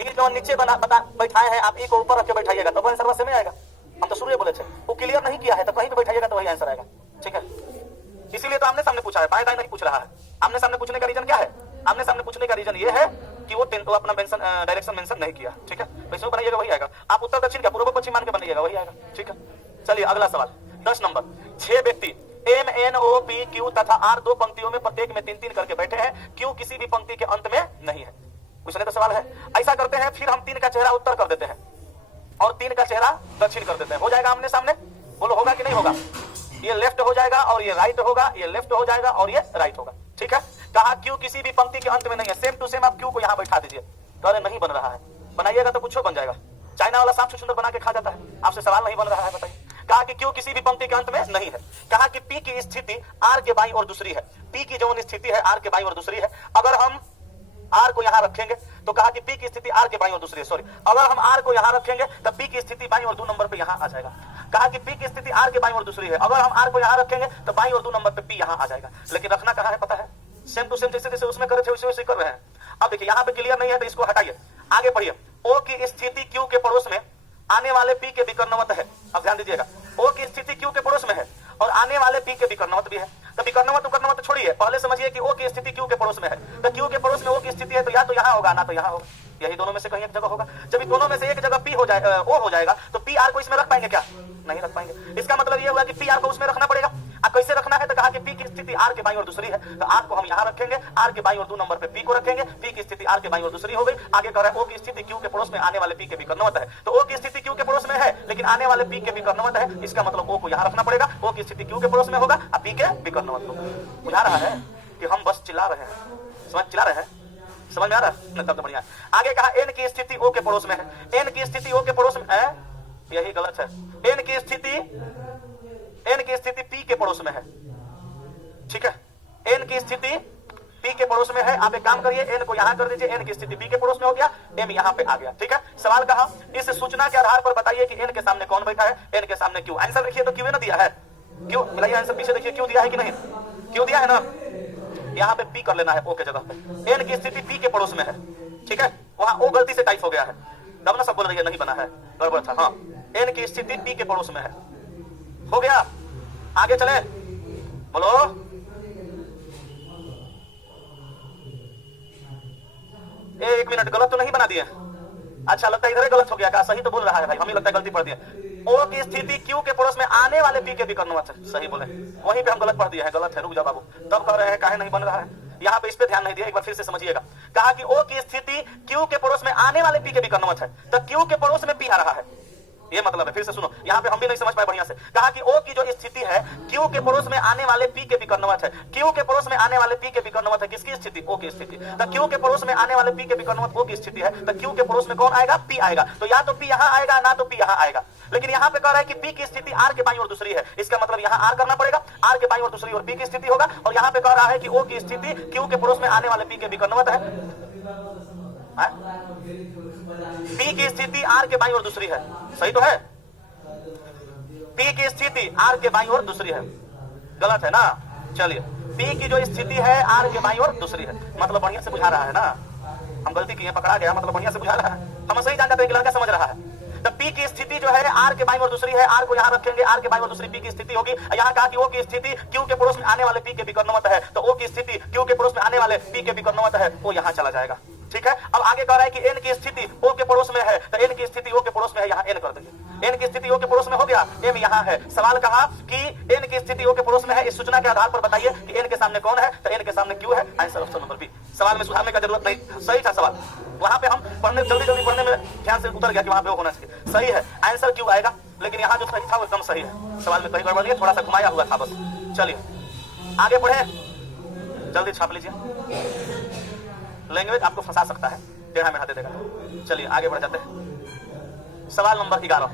ई जो नीचे बना बता बैठाए हैं आप, ई को ऊपर रख के बैठाइएगा तो आंसर वैसे में आएगा। हम तो शुरू में बोले थे, वो क्लियर नहीं किया है तो कहीं पे बैठाइएगा तो वही आंसर आएगा। ठीक है, इसीलिए तो आमने सामने पूछा है, बाएं दाएं नहीं पूछ रहा है। आमने सामने पूछने का रीजन क्या है? आमने सामने पूछने का रीजन ये है कि वो अपना मेंशन डायरेक्शन मेंशन नहीं किया। ठीक है, वैसे वो बनाइएगा वही आएगा। आप उत्तर दक्षिण का पूर्व पश्चिम मान के बनाइएगा वही आएगा। ठीक है, चलिए अगला सवाल 10 नंबर। 6 व्यक्ति M N O P Q तथा आर 2 पंक्तियों में प्रत्येक में 3-3 करके बैठे हैं, क्यू किसी भी पंक्ति के अंत में नहीं है। पूछने का सवाल है। ऐसा करते हैं, फिर हम 3 का चेहरा उत्तर कर देते हैं और 3 का चेहरा दक्षिण कर देते हैं। हो जाएगा आमने सामने? बोलो होगा कि नहीं होगा? ये लेफ्ट हो जाएगा और ये राइट होगा, ये लेफ्ट हो जाएगा और ये राइट होगा। ठीक है, कहा क्यू किसी भी पंक्ति के अंत में नहीं है। सेम टू सेम आप क्यू को यहाँ बैठा दीजिए। तो अरे नहीं बन रहा है, बनाइएगा तो कुछ बन जाएगा। चाइना वाला सांप सुंदर बना के खा जाता है। आपसे सवाल नहीं बन रहा है, बताइए। कहा कि क्यू किसी भी पंक्ति के अंत में नहीं है। कहा कि पी की स्थिति आर के बाईं और दूसरी है। पी की जो स्थिति है आर के बाईं और दूसरी है। अगर हम आर को यहां रखेंगे तो कहा कि पी की स्थिति आर के बाईं और दूसरी है। सॉरी, अगर हम आर को यहां रखेंगे तो पी की स्थिति बाईं और 2 नंबर पे यहां आ जाएगा। कहा कि पी की स्थिति आर के बाईं और दूसरी है। अगर हम आर को यहां रखेंगे तो बाईं और 2 नंबर पे पी यहां आ जाएगा। लेकिन रखना कहां है पता है? सेम टू सेम जैसे जैसे उसमें करे थे वैसे वैसे कर रहे हैं। अब देखिए यहाँ पे क्लियर नहीं है तो इसको हटाइए, आगे पढ़िए। ओ की स्थिति क्यू के पड़ोस में आने वाले पी के विकर्णवत है। अब ध्यान दीजिएगा, ओ की स्थिति क्यू के पड़ोस में है और आने वाले पी के विकर्णवत भी है। तो विकर्णवत छोड़िए, पहले समझिए कि ओ की स्थिति क्यू के पड़ोस में है। तो क्यू के पड़ोस में ओ की स्थिति है तो या तो यहाँ होगा ना तो यहाँ होगा। यही दोनों में से कहीं एक जगह होगा। जब दोनों में से एक जगह पी हो जाए ओ हो जाएगा तो पी आर को इसमें रख पाएंगे क्या? नहीं रख पाएंगे। इसका मतलब ये हुआ कि पी आर को उसमें रखना पड़ेगा। अब कैसे रखना है? तो कहा कि पी की स्थिति आर के बाईं और दूसरी है, तो आर को हम यहाँ रखेंगे, आर के बाईं और 2 नंबर पे पी को रखेंगे। पी की स्थिति आर के बाईं और दूसरी हो गई। आगे कह रहा है ओ की स्थिति क्यू के पड़ोस में आने वाले पी के विकर्णवत है। तो ओ की स्थिति क्यू के पड़ोस में है लेकिन आने वाले पी के विकर्णवत है। इसका मतलब ओ को यहाँ रखना पड़ेगा। ओ की स्थिति क्यू के पड़ोस में होगा और पी के विकर्णवत होगा। बुझा रहा है कि हम बस चिल्ला रहे हैं? चिल्ला रहे हैं? समझ में आ रहा है? तब तो बढ़िया। आगे कहा एन की स्थिति ओ के पड़ोस में है। एन की स्थिति ओ के पड़ोस में है, यही गलत है। एन की स्थिति पी के पड़ोस में है। ठीक है, एन की स्थिति पी के पड़ोस में है। आप एक काम करिए, एन को यहां कर दीजिए, एन की स्थिति पी के पड़ोस में हो गया, एम यहां पे आ गया। ठीक है, सवाल कहा इस सूचना के आधार पर बताइए कि एन के सामने कौन बैठा है। एन के सामने क्यू। आंसर देखिए तो क्यू ने दिया है। क्यू मिलाइए आंसर, पीछे देखिए क्यू दिया है कि नहीं? क्यू दिया है ना, यहाँ पे पी कर लेना है ओ के जगह पे। एन की स्थिति पी के पड़ोस में है। ठीक है, वहां ओ गलती से टाइप हो गया है, तब ना सब बोल रही है नहीं बना है, गड़बड़ था। हाँ, एन की स्थिति पी के पड़ोस में है। हो गया, आगे चले, बोलो। एक मिनट, गलत तो नहीं बना दिए? अच्छा, लगता है इधर गलत हो गया। क्या सही तो बोल रहा है भाई, हमें लगता है गलती पढ़ दिए। ओ की स्थिति क्यू के पड़ोस में आने वाले पी के विकर्णवत है। सही बोले, वहीं पे हम गलत पढ़ दिए हैं। गलत है, रुक जाओ बाबू। तब कह रहे हैं काहे नहीं बन रहा है, यहाँ पे इस पे ध्यान नहीं दिया। एक बार फिर से समझिएगा। कहा कि ओ की स्थिति क्यू के पड़ोस में आने वाले पी के विकर्णवत है, तो क्यू के पड़ोस में पी आ रहा है, ये मतलब है। फिर से सुनो, यहाँ पे हम भी नहीं समझ पाए बढ़िया से। कहा कि ओ की जो स्थिति है क्यू के पड़ोस में आने वाले पी के विकर्णवत है। क्यू के पड़ोस में आने वाले पी के विकर्णवत है, किसकी स्थिति? ओ की स्थिति। तो क्यू के पड़ोस में आने वाले पी के विकर्णवत ओ की स्थिति है, तो क्यू के पड़ोस में कौन आएगा? पी आएगा। तो या तो पी यहाँ आएगा ना तो पी यहाँ आएगा। लेकिन यहाँ पे कह रहा है कि पी की स्थिति आर के बाईं और दूसरी है। इसका मतलब यहाँ आर करना पड़ेगा, आर के बाईं और दूसरी और पी की स्थिति होगा। और यहाँ पे कह रहा है कि ओ की स्थिति क्यू के पड़ोस में आने वाले पी के विकर्णवत है। पी की स्थिति आर के बाईं और दूसरी है। सही तो है? पी की स्थिति आर के बाईं ओर दूसरी है, गलत है ना। चलिए पी की जो स्थिति है आर के बाईं ओर दूसरी है, मतलब बढ़िया से बुझा रहा है ना, हम गलती किए पकड़ा गया, मतलब बढ़िया से बुझा रहा है, हम सही जान जाते हैं कि लड़का समझ रहा है। तो पी की स्थिति जो है आर के बाईं ओर दूसरी है, आर को यहाँ रखेंगे, आर के बाईं ओर दूसरी पी की स्थिति होगी। यहाँ कहा कि ओ की स्थिति क्यू के पड़ोस में आने वाले पी के विकर्णवत है, तो ओ की स्थिति क्यू के पड़ोस में आने वाले पी के विकर्णवत है, वो यहाँ चला जाएगा। ठीक है, अब आगे कह रहा है कि एन की स्थिति ओ के पड़ोस में है, तो एन की स्थिति ओ के पड़ोस में है, यहाँ एन कर देंगे। एन की स्थिति ओ के पड़ोस में हो गया, एम यहाँ है। सवाल कहा कि एन की स्थिति ओ के पड़ोस में है, इस सूचना के आधार पर बताइए कि एन के सामने कौन है, तो एन के सामने क्यू है। Answer option number B. सवाल में सुधारने का जरूरत नहीं, सही था सवाल। वहां पे हम पढ़ने जल्दी पढ़ने में ध्यान से उतर गया कि वहां पे वो होना चाहिए, सही है, आंसर क्यू आएगा। लेकिन यहाँ जो सही था वो एकदम सही है, सवाल में कहीं गड़बड़ नहीं है, थोड़ा सा घुमाया हुआ था बस। चलिए आगे बढ़े, जल्दी छाप लीजिए, लैंग्वेज आपको फंसा सकता है, टेढ़ा मेढ़ा दे देगा। चलिए आगे बढ़ जाते हैं, सवाल नंबर 11।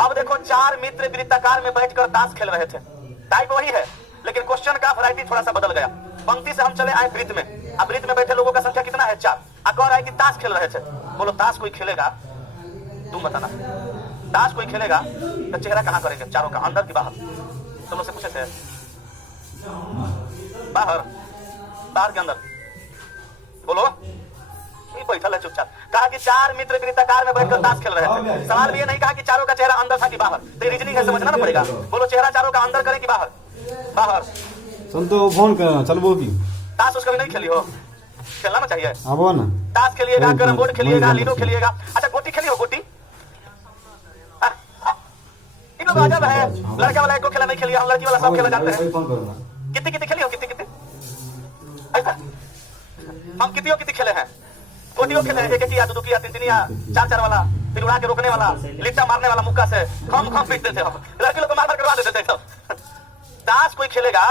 अब देखो, चार मित्र वृत्ताकार में बैठकर ताश खेल रहे थे, टाइप वही है लेकिन क्वेश्चन का वैरायटी थोड़ा सा बदल गया। पंक्ति से हम चले आए वृत्त में, अब वृत्त में बैठे लोगों का संख्या कितना है, 4। कह रहा है कि ताश खेल रहे थे। बोलो ताश कोई खेलेगा, तुम बताना, ताश कोई खेलेगा तो चेहरा कहां करेंगे, चारों का, अंदर की बाहर? तुम लोग से पूछे थे, बाहर, बाहर के अंदर? बोलो, बैठा है चुपचाप। कहा कि चार मित्र वृत्ताकार में बैठकर ताश खेल रहे थे। सवाल भी ये नहीं कहा कि चारों का चेहरा अंदर था कि बाहर, तो रीजनिंग है, समझना ना पड़ेगा। बोलो चेहरा चारों का अंदर करें कि बाहर? बाहर। तो फोन कर चल वो भी ताश उसका भी नहीं खेली हो, खेलना ना चाहिए। अब ना ताश खेलिएगा, कैरम बोर्ड खेलिएगा, लीडो खेलिएगा। अच्छा गोटी खेली हो, गोटी? इन लोग अजब है, लड़का वाला एक को खेला नहीं खेलिए, हम लड़की वाला सब खेला जाते हैं। कितनी कितनी खेली हो, कितनी कितनी? ऐसा हम कितनी खेले हैं, गोटियों खेले हैं, एक एक किया, दो किया, तीन किया, चार वाला, फिर उड़ा के रोकने वाला, लिट्टा मारने वाला, मुक्का से खम पीटते थे हम, लड़के लोग को मार करवा देते थे सब। ताश कोई खेलेगा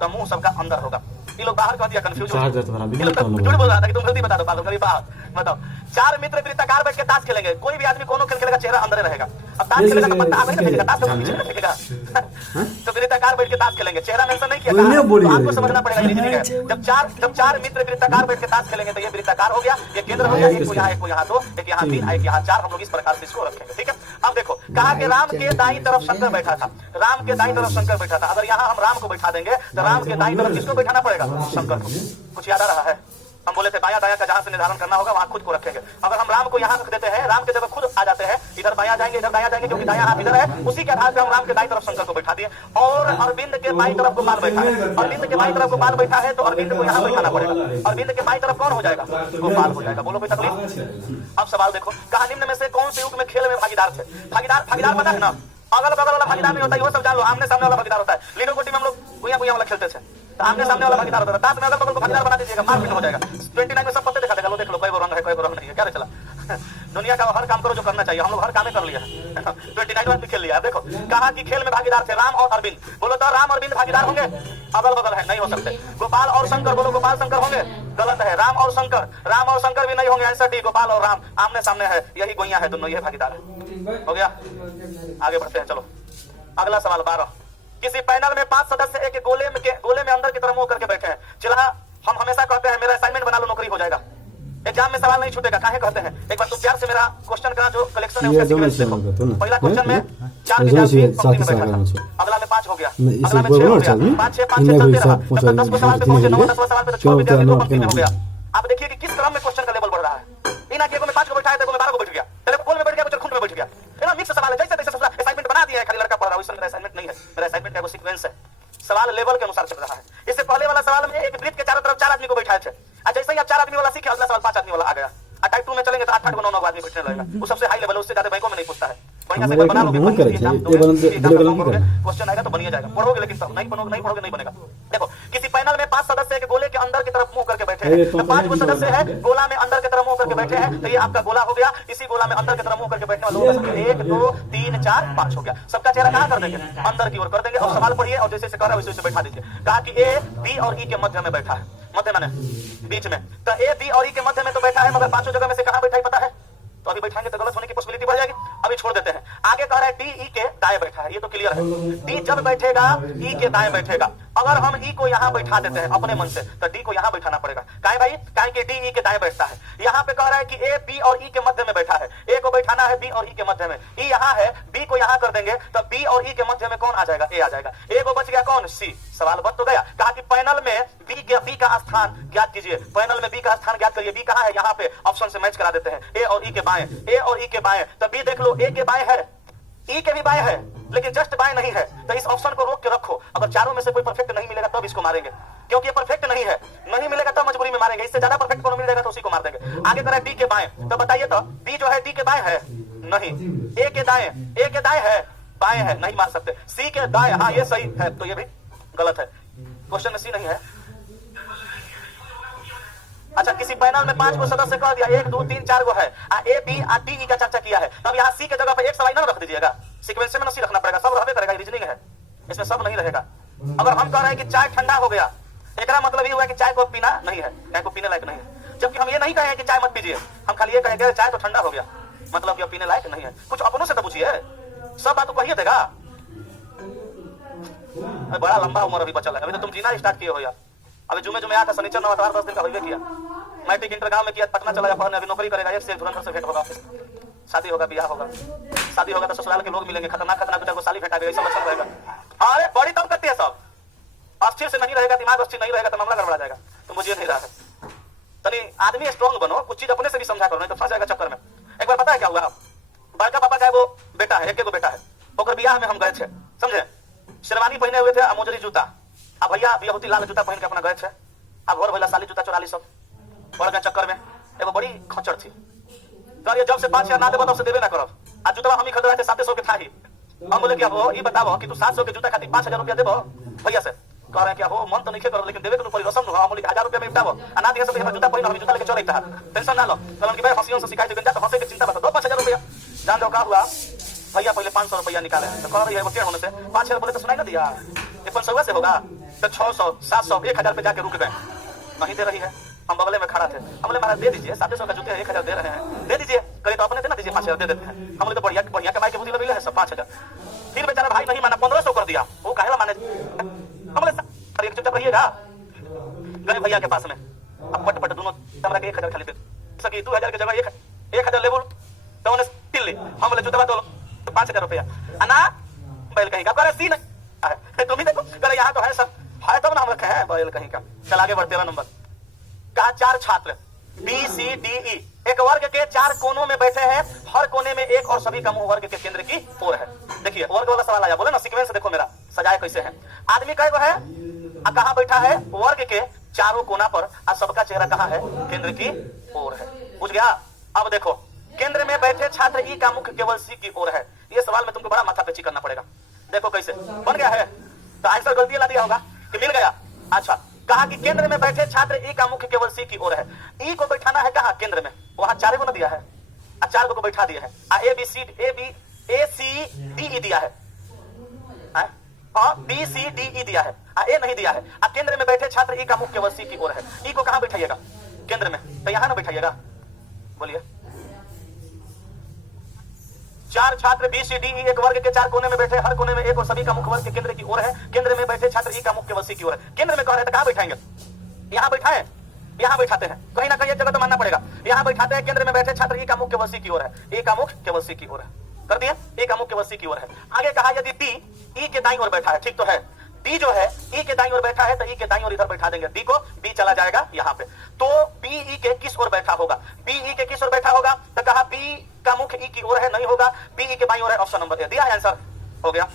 तो मुंह सबका अंदर होगा, ये लोग बाहर कह दिया, कंफ्यूज झूठ बोल रहा था कि तुम गलती बता दो, बाहर बताओ। चार मित्र वृत्ताकार बैठ के ताश खेलेंगे, कोई भी आदमी कोनो खेल खेलेगा, चेहरा अंदर रहेगा। अब ताश खेलेगा तो पत्ता आगे फेंकेगा, ताश तो नीचे फेंकेगा। तो वृत्ताकार बैठ के ताश खेलेंगे, चेहरा मेंशन नहीं किया, तो आपको समझना पड़ेगा रीजनिंग है। जब चार मित्र वृत्ताकार बैठ के ताश खेलेंगे तो ये वृत्ताकार हो गया, ये केंद्र हो गया, एक को यहाँ, एक को यहाँ, दो, एक यहाँ 3, एक यहाँ 4, हम लोग इस प्रकार से इसको रखेंगे। ठीक है, अब देखो, कहा कि राम के दाईं तरफ शंकर बैठा था, राम के दाईं तरफ शंकर बैठा था। अगर यहाँ हम राम को बैठा देंगे तो राम के दाईं तरफ किसको बैठाना पड़ेगा, शंकर को। कुछ याद आ रहा है? हम बोले थे बाया दाया का जहां से निर्धारण करना होगा वहां खुद को रखेंगे। अगर हम राम को यहाँ रख देते हैं, राम के जगह खुद आ जाते हैं, इधर बाया जाएंगे, इधर दाया जाएंगे, क्योंकि दाया हाथ इधर है, उसी के आधार पर हम राम के दाईं तरफ शंकर को बैठा दिए। और अरविंद के बाईं तरफ गोपाल बैठा है, अरविंद के बाईं तरफ गोपाल बैठा है, तो अरविंद को यहाँ बैठाना पड़ेगा। अरविंद के बाईं तरफ कौन हो जाएगा, गोपाल हो जाएगा। बोलो कोई तकलीफ? अब सवाल देखो, कहा निम्न में से कौन से युग में खेल में भागीदार थे? भागीदार पता है ना, अगल बगल वाला भागीदार नहीं होता है, वो सब जान लो, आमने सामने वाला भागीदार होता है। लीडो गोटी में हम लोग गुइया वाला खेलते थे, तो आमने सामने वाला भागीदार होता है। ताश में अगल बगल को भागीदार बना दीजिएगा, मारपीट हो जाएगा। 29 में सब पत्ते दिखा देगा, लो देख लो कोई रंग है, कोई रंग नहीं है, क्या रे चला। दुनिया का हर काम करो जो करना चाहिए, हम लोग हर काम कर लिया है। 29 में खेल लिया। देखो, कहा कि खेल में भागीदार थे राम और अरविंद। बोलो तो राम अरविंद भागीदार होंगे? अगल बगल है, नहीं हो सकते। गोपाल और शंकर, बोलो गोपाल शंकर होंगे? गलत है, राम और शंकर भी नहीं होंगे। आंसर डी, गोपाल और राम आमने सामने है, यही गोइया है, दोनों ये भागीदार है। हो गया, आगे बढ़ते हैं। चलो अगला सवाल 12। किसी पैनल में 5 सदस्य एक गोले में अंदर की तरफ मुंह करके बैठे हैं। चला, हम हमेशा कहते हैं मेरा असाइनमेंट बना लो, नौकरी हो जाएगा, एग्जाम में सवाल नहीं छूटेगा। काहे कहते हैं? एक बार तो प्यार से मेरा क्वेश्चन का जो कलेक्शन है उसका सीक्वेंस देखो। पहला क्वेश्चन में 4 विद्यार्थी पंक्ति में बैठा था, अगला में 5 हो गया, अगला में 6 हो गया, 5 6 5 6 चलते रहा, जब तक 10 को सवाल पे पहुंचे, 9 10 सवाल पे तो 6 विद्यार्थी 2 पंक्ति में हो गया। आप देखिए कि किस क्रम में क्वेश्चन का लेवल बढ़ रहा है। इन आगे में 5 को बैठा है, तो में 12 को बैठ गया, पहले गोल में बैठ गया, खुंड में बैठ गया। ना मिक्स सवाल है, जैसे तैसे असाइनमेंट बना दिया है, खाली लड़का पढ़ रहा है। वैसे मेरा असाइनमेंट नहीं है, मेरा असाइनमेंट का वो सीक्वेंस है, सवाल लेवल के अनुसार चल रहा है। इससे पहले वाला सवाल में एक वृत्त के चारों तरफ 4 आदमी को बैठाए थे, जैसे ही आप 4 आदमी वाला सीखे, अगला सवाल 5 आदमी वाला आ गया। टाइप 2 में चलेंगे तो 8 9 आदमी बैठने लगेगा, वो सबसे हाई लेवल है, उससे ज्यादा बैंकों में नहीं पूछता है। बढ़िया से बना लोगे, क्वेश्चन आएगा तो बनिए जाएगा, पढ़ोगे लेकिन नहीं पढ़ोगे नहीं बनेगा। देखो, किसी पैनल में 5 सदस्य के गोले के अंदर की तरफ मुंह करके बैठे हैं, तो 5 को सदस्य है, गोला में अंदर की तरफ मुंह करके बैठे हैं, तो ये आपका गोला हो गया। इसी गोला में अंदर की तरफ मुंह करके बैठने वाले लोगों का 1 2 3 4 5 हो गया। सबका चेहरा कहां कर देंगे, अंदर की ओर कर देंगे। और सवाल पढ़िए और जैसे कर रहा है वैसे बैठा दीजिए। कहा कि ए बी और ई के मध्य में बैठा है, मध्य माने बीच में, तो ए बी और ई के मध्य में तो बैठा है, मगर 5 जगह में से कहां बैठा है पता है? तो अभी बैठाएंगे तो गलत होने की पॉसिबिलिटी बढ़ जाएगी, अभी छोड़ देते हैं। आगे कह रहा है डी ई के दाएं बैठा है, ये तो क्लियर है। डी जब बैठेगा ई के दाएं बैठेगा। अगर हम ई को यहाँ बैठा देते हैं अपने मन से तो डी को यहाँ बैठाना पड़ेगा। काहे भाई? काहे कि डी ई के दाएं बैठता है। यहाँ पे कह रहा है कि ए बी और ई के मध्य में बैठा है, ए को बैठाना है बी और ई के मध्य में। ई यहाँ है, बी को यहाँ कर देंगे तो बी और ई के मध्य में कौन आ जाएगा? ए आ जाएगा। ए को बच गया कौन? सी। सवाल बच तो गया। कहा कि पैनल में बी का स्थान ज्ञात कीजिए। पैनल में बी का स्थान ज्ञात करिए। बी कहाँ है? यहाँ पे ऑप्शन से मैच करा देते हैं, ए और ई के बाएं। ए और ई के बाएं तो बी देख लो, ए के बाएं है, ई के भी बाएं है, लेकिन जस्ट बाएं नहीं है। तो इस ऑप्शन को रोक के रखो। अगर चारों में से कोई परफेक्ट नहीं मिलेगा तब इसको मारेंगे, क्योंकि ये परफेक्ट नहीं है। नहीं मिलेगा तब मजबूरी में मारेंगे। इससे ज्यादा परफेक्ट कौन मिल जाएगा तो उसी को मार देंगे। आगे करें डी के बाएं, तो बताइए तो डी जो है डी के बाएं है? नहीं। ए के दाएं, ए के दाएं है? बाएं है, नहीं मार सकते। सी के दाएं, हाँ ये सही है, तो ये भी गलत है। क्वेश्चन में सी नहीं है। अच्छा, किसी पैनल में 5 को सदस्य कह दिया, 1 2 3 4 गो है, ए बी और डी ई का चर्चा किया है, तब यहाँ सी के जगह पर एक सवाल ना रख दीजिएगा। सीक्वेंस में सी रखना पड़ेगा, सब रहबे करेगा, रीजनिंग है, इसमें सब नहीं रहेगा। अगर हम कह रहे हैं कि चाय ठंडा हो गया, एकरा मतलब ये हुआ कि चाय को पीना नहीं है, चाय को पीने लायक नहीं है। जबकि हम ये नहीं कहे कि चाय मत पीजिए, हम खाली ये कहेंगे चाय तो ठंडा हो गया, मतलब कि पीने लायक नहीं है। कुछ अपनों से तो पूछिए, सब बात तो कहिए देगा। बड़ा लंबा उम्र अभी बचल है, अभी तो तुम जीना स्टार्ट किए हो यार। अभी जुमे जुमे आता, शनिचर नवाचार 10 दिन का होइबे किया। मैट्रिक इंटर गांव में किया, पटना चला गया, अभी नौकरी करेगा, एक से धुरंधर से भेंट होगा, शादी होगा, ब्याह होगा, शादी होगा तो ससुराल के लोग मिलेंगे, खतरनाक खतरनाक बेटा को साली भेटा देगा, ऐसा लक्षण रहेगा। अरे बड़ी तंग करती है सब। अस्थिर से नहीं रहेगा, दिमाग अस्थिर नहीं रहेगा तो मामला गड़बड़ा जाएगा। तो मुझे नहीं रहा है, तनी आदमी स्ट्रॉन्ग बनो, कुछ चीज अपने से भी समझा करो, नहीं तो फंस जाएगा चक्कर में। एक बार पता है क्या हुआ? बड़का पापा का वो बेटा है, एक बेटा है, ओकर बियाह में हम गए थे, समझे? शेरवानी पहने हुए थे, मोजरी जूता, अब भैया बियहुती लाल जूता पहन के अपना गए थे। अब घर भैया साली जूता चोरा ली सब, पड़ गए चक्कर में। एगो बड़ी खच्चर थी, करिए जब से 5,000 ना देबो तब से देबे ना करब। आज जूता हम ही खरीद रहे थे, 700 के था ही। हम बोले कि अब ये बताओ कि तू 700 के जूता खातिर 5,000 रुपया देबो भैया से? कह रहे हैं कि हो मन तो नहीं करो, लेकिन देवे के ऊपर रसम हम बोले 1000 रुपया में निपटाबो। अना दिया सब हम जूता पहन, हम जूता लेके चले था, टेंशन ना लो। कहलन कि भाई हंसियों से शिकायत गंजा तो हंसे के चिंता बता दो 5,000 रुपया। जान दो का हुआ, भैया पहले 500 रुपया निकाले, तो कह रही है वो होने से 5,000 बोले तो सुनाई ना दिया, ये 500 से होगा, तो 600 700 1000 पे जाके रुक गए। नहीं दे रही है, हम बगले में खड़ा थे, हम बोले महाराज दे दीजिए, 700 का जूते 1000 दे रहे हैं, दे दीजिए। कहे तो अपने देना दीजिए, 5,000 दे देते हैं। हम बोले तो बढ़िया बढ़िया कमाई के बुद्धि लगे है सब 5,000। फिर बेचारा भाई नहीं माना, 1500 कर दिया। वो काहे माने? हम बोले एक चुपचाप रहिएगा। गए भैया के पास में, अब पट पट दोनों हमरा के 1000 खाली दे सकी, 2000 की जगह 1000 लेबुल तो उन्हें तिल्ली। हम बोले जूता तो 5,000 रुपया अना बैल कहीं का, करे सी नहीं तुम ही देखो, करे यहाँ तो है सब है तब ना हम रखे हैं बैल कहीं का। चल आगे बढ़, 13 नंबर का 4 छात्र बी सी डी ई एक वर्ग के 4 कोनों में बैठे हैं, हर कोने में एक और सभी का मुंह वर्ग के केंद्र की ओर है। देखिए वर्ग वाला सवाल आया, बोले ना सीक्वेंस देखो मेरा सजाए कैसे है। आदमी कई गो है, कहाँ बैठा है? वर्ग के चारों कोना पर, और सबका चेहरा कहाँ है? केंद्र की ओर है। बुझ गया? अब देखो केंद्र में बैठे छात्र ई का मुख केवल सी की ओर है। ये सवाल में तुमको बड़ा माथा पेची करना पड़ेगा। देखो कैसे बन गया है, तो आंसर गलती ला दिया होगा कि मिल गया। अच्छा, कहा कि केंद्र में बैठे छात्र ई का मुख केवल सी की ओर है। ई को बैठाना है कहाँ? केंद्र में, वहां 4 को ना दिया है, 4 को बैठा दिया है। ए बी सी डी ई दिया है, बी सी डी ई दिया है, ए नहीं दिया है। केंद्र में बैठे छात्र ई का मुख केवल सी की ओर है। ई को कहां बैठाइएगा? केंद्र में, तो यहां ना बैठाइएगा। बोलिए 4 छात्र बी सी डी ई एक वर्ग के 4 कोने में बैठे, हर कोने में एक और सभी का मुख वर्ग के केंद्र की ओर है। केंद्र में बैठे छात्र ई का मुख केवल सी की ओर है। केंद्र में कह रहे थे कहां बैठाएंगे? यहां बैठाएं, यहां बैठाते हैं, कहीं ना कहीं एक जगह तो मानना पड़ेगा। यहां बैठाते हैं, केंद्र में बैठे छात्र ई का मुख केवल सी की ओर है। ए का मुख केवल सी की ओर है, कर दिया। ए का मुख केवल सी की ओर है। आगे कहा यदि डी ई के दाईं ओर बैठा है, ठीक तो है, डी जो है ई के दाईं ओर बैठा है, तो ई के दाईं ओर इधर बैठा देंगे, डी को, बी चला जाएगा यहाँ पे। तो बी ई के किस ओर बैठा होगा? बी ई के किस ओर बैठा होगा? तो कहा बी का मुख ई की ओर है, नहीं होगा, बी ई के बाईं ओर है। ऑप्शन नंबर ए दिया है, आंसर हो गया।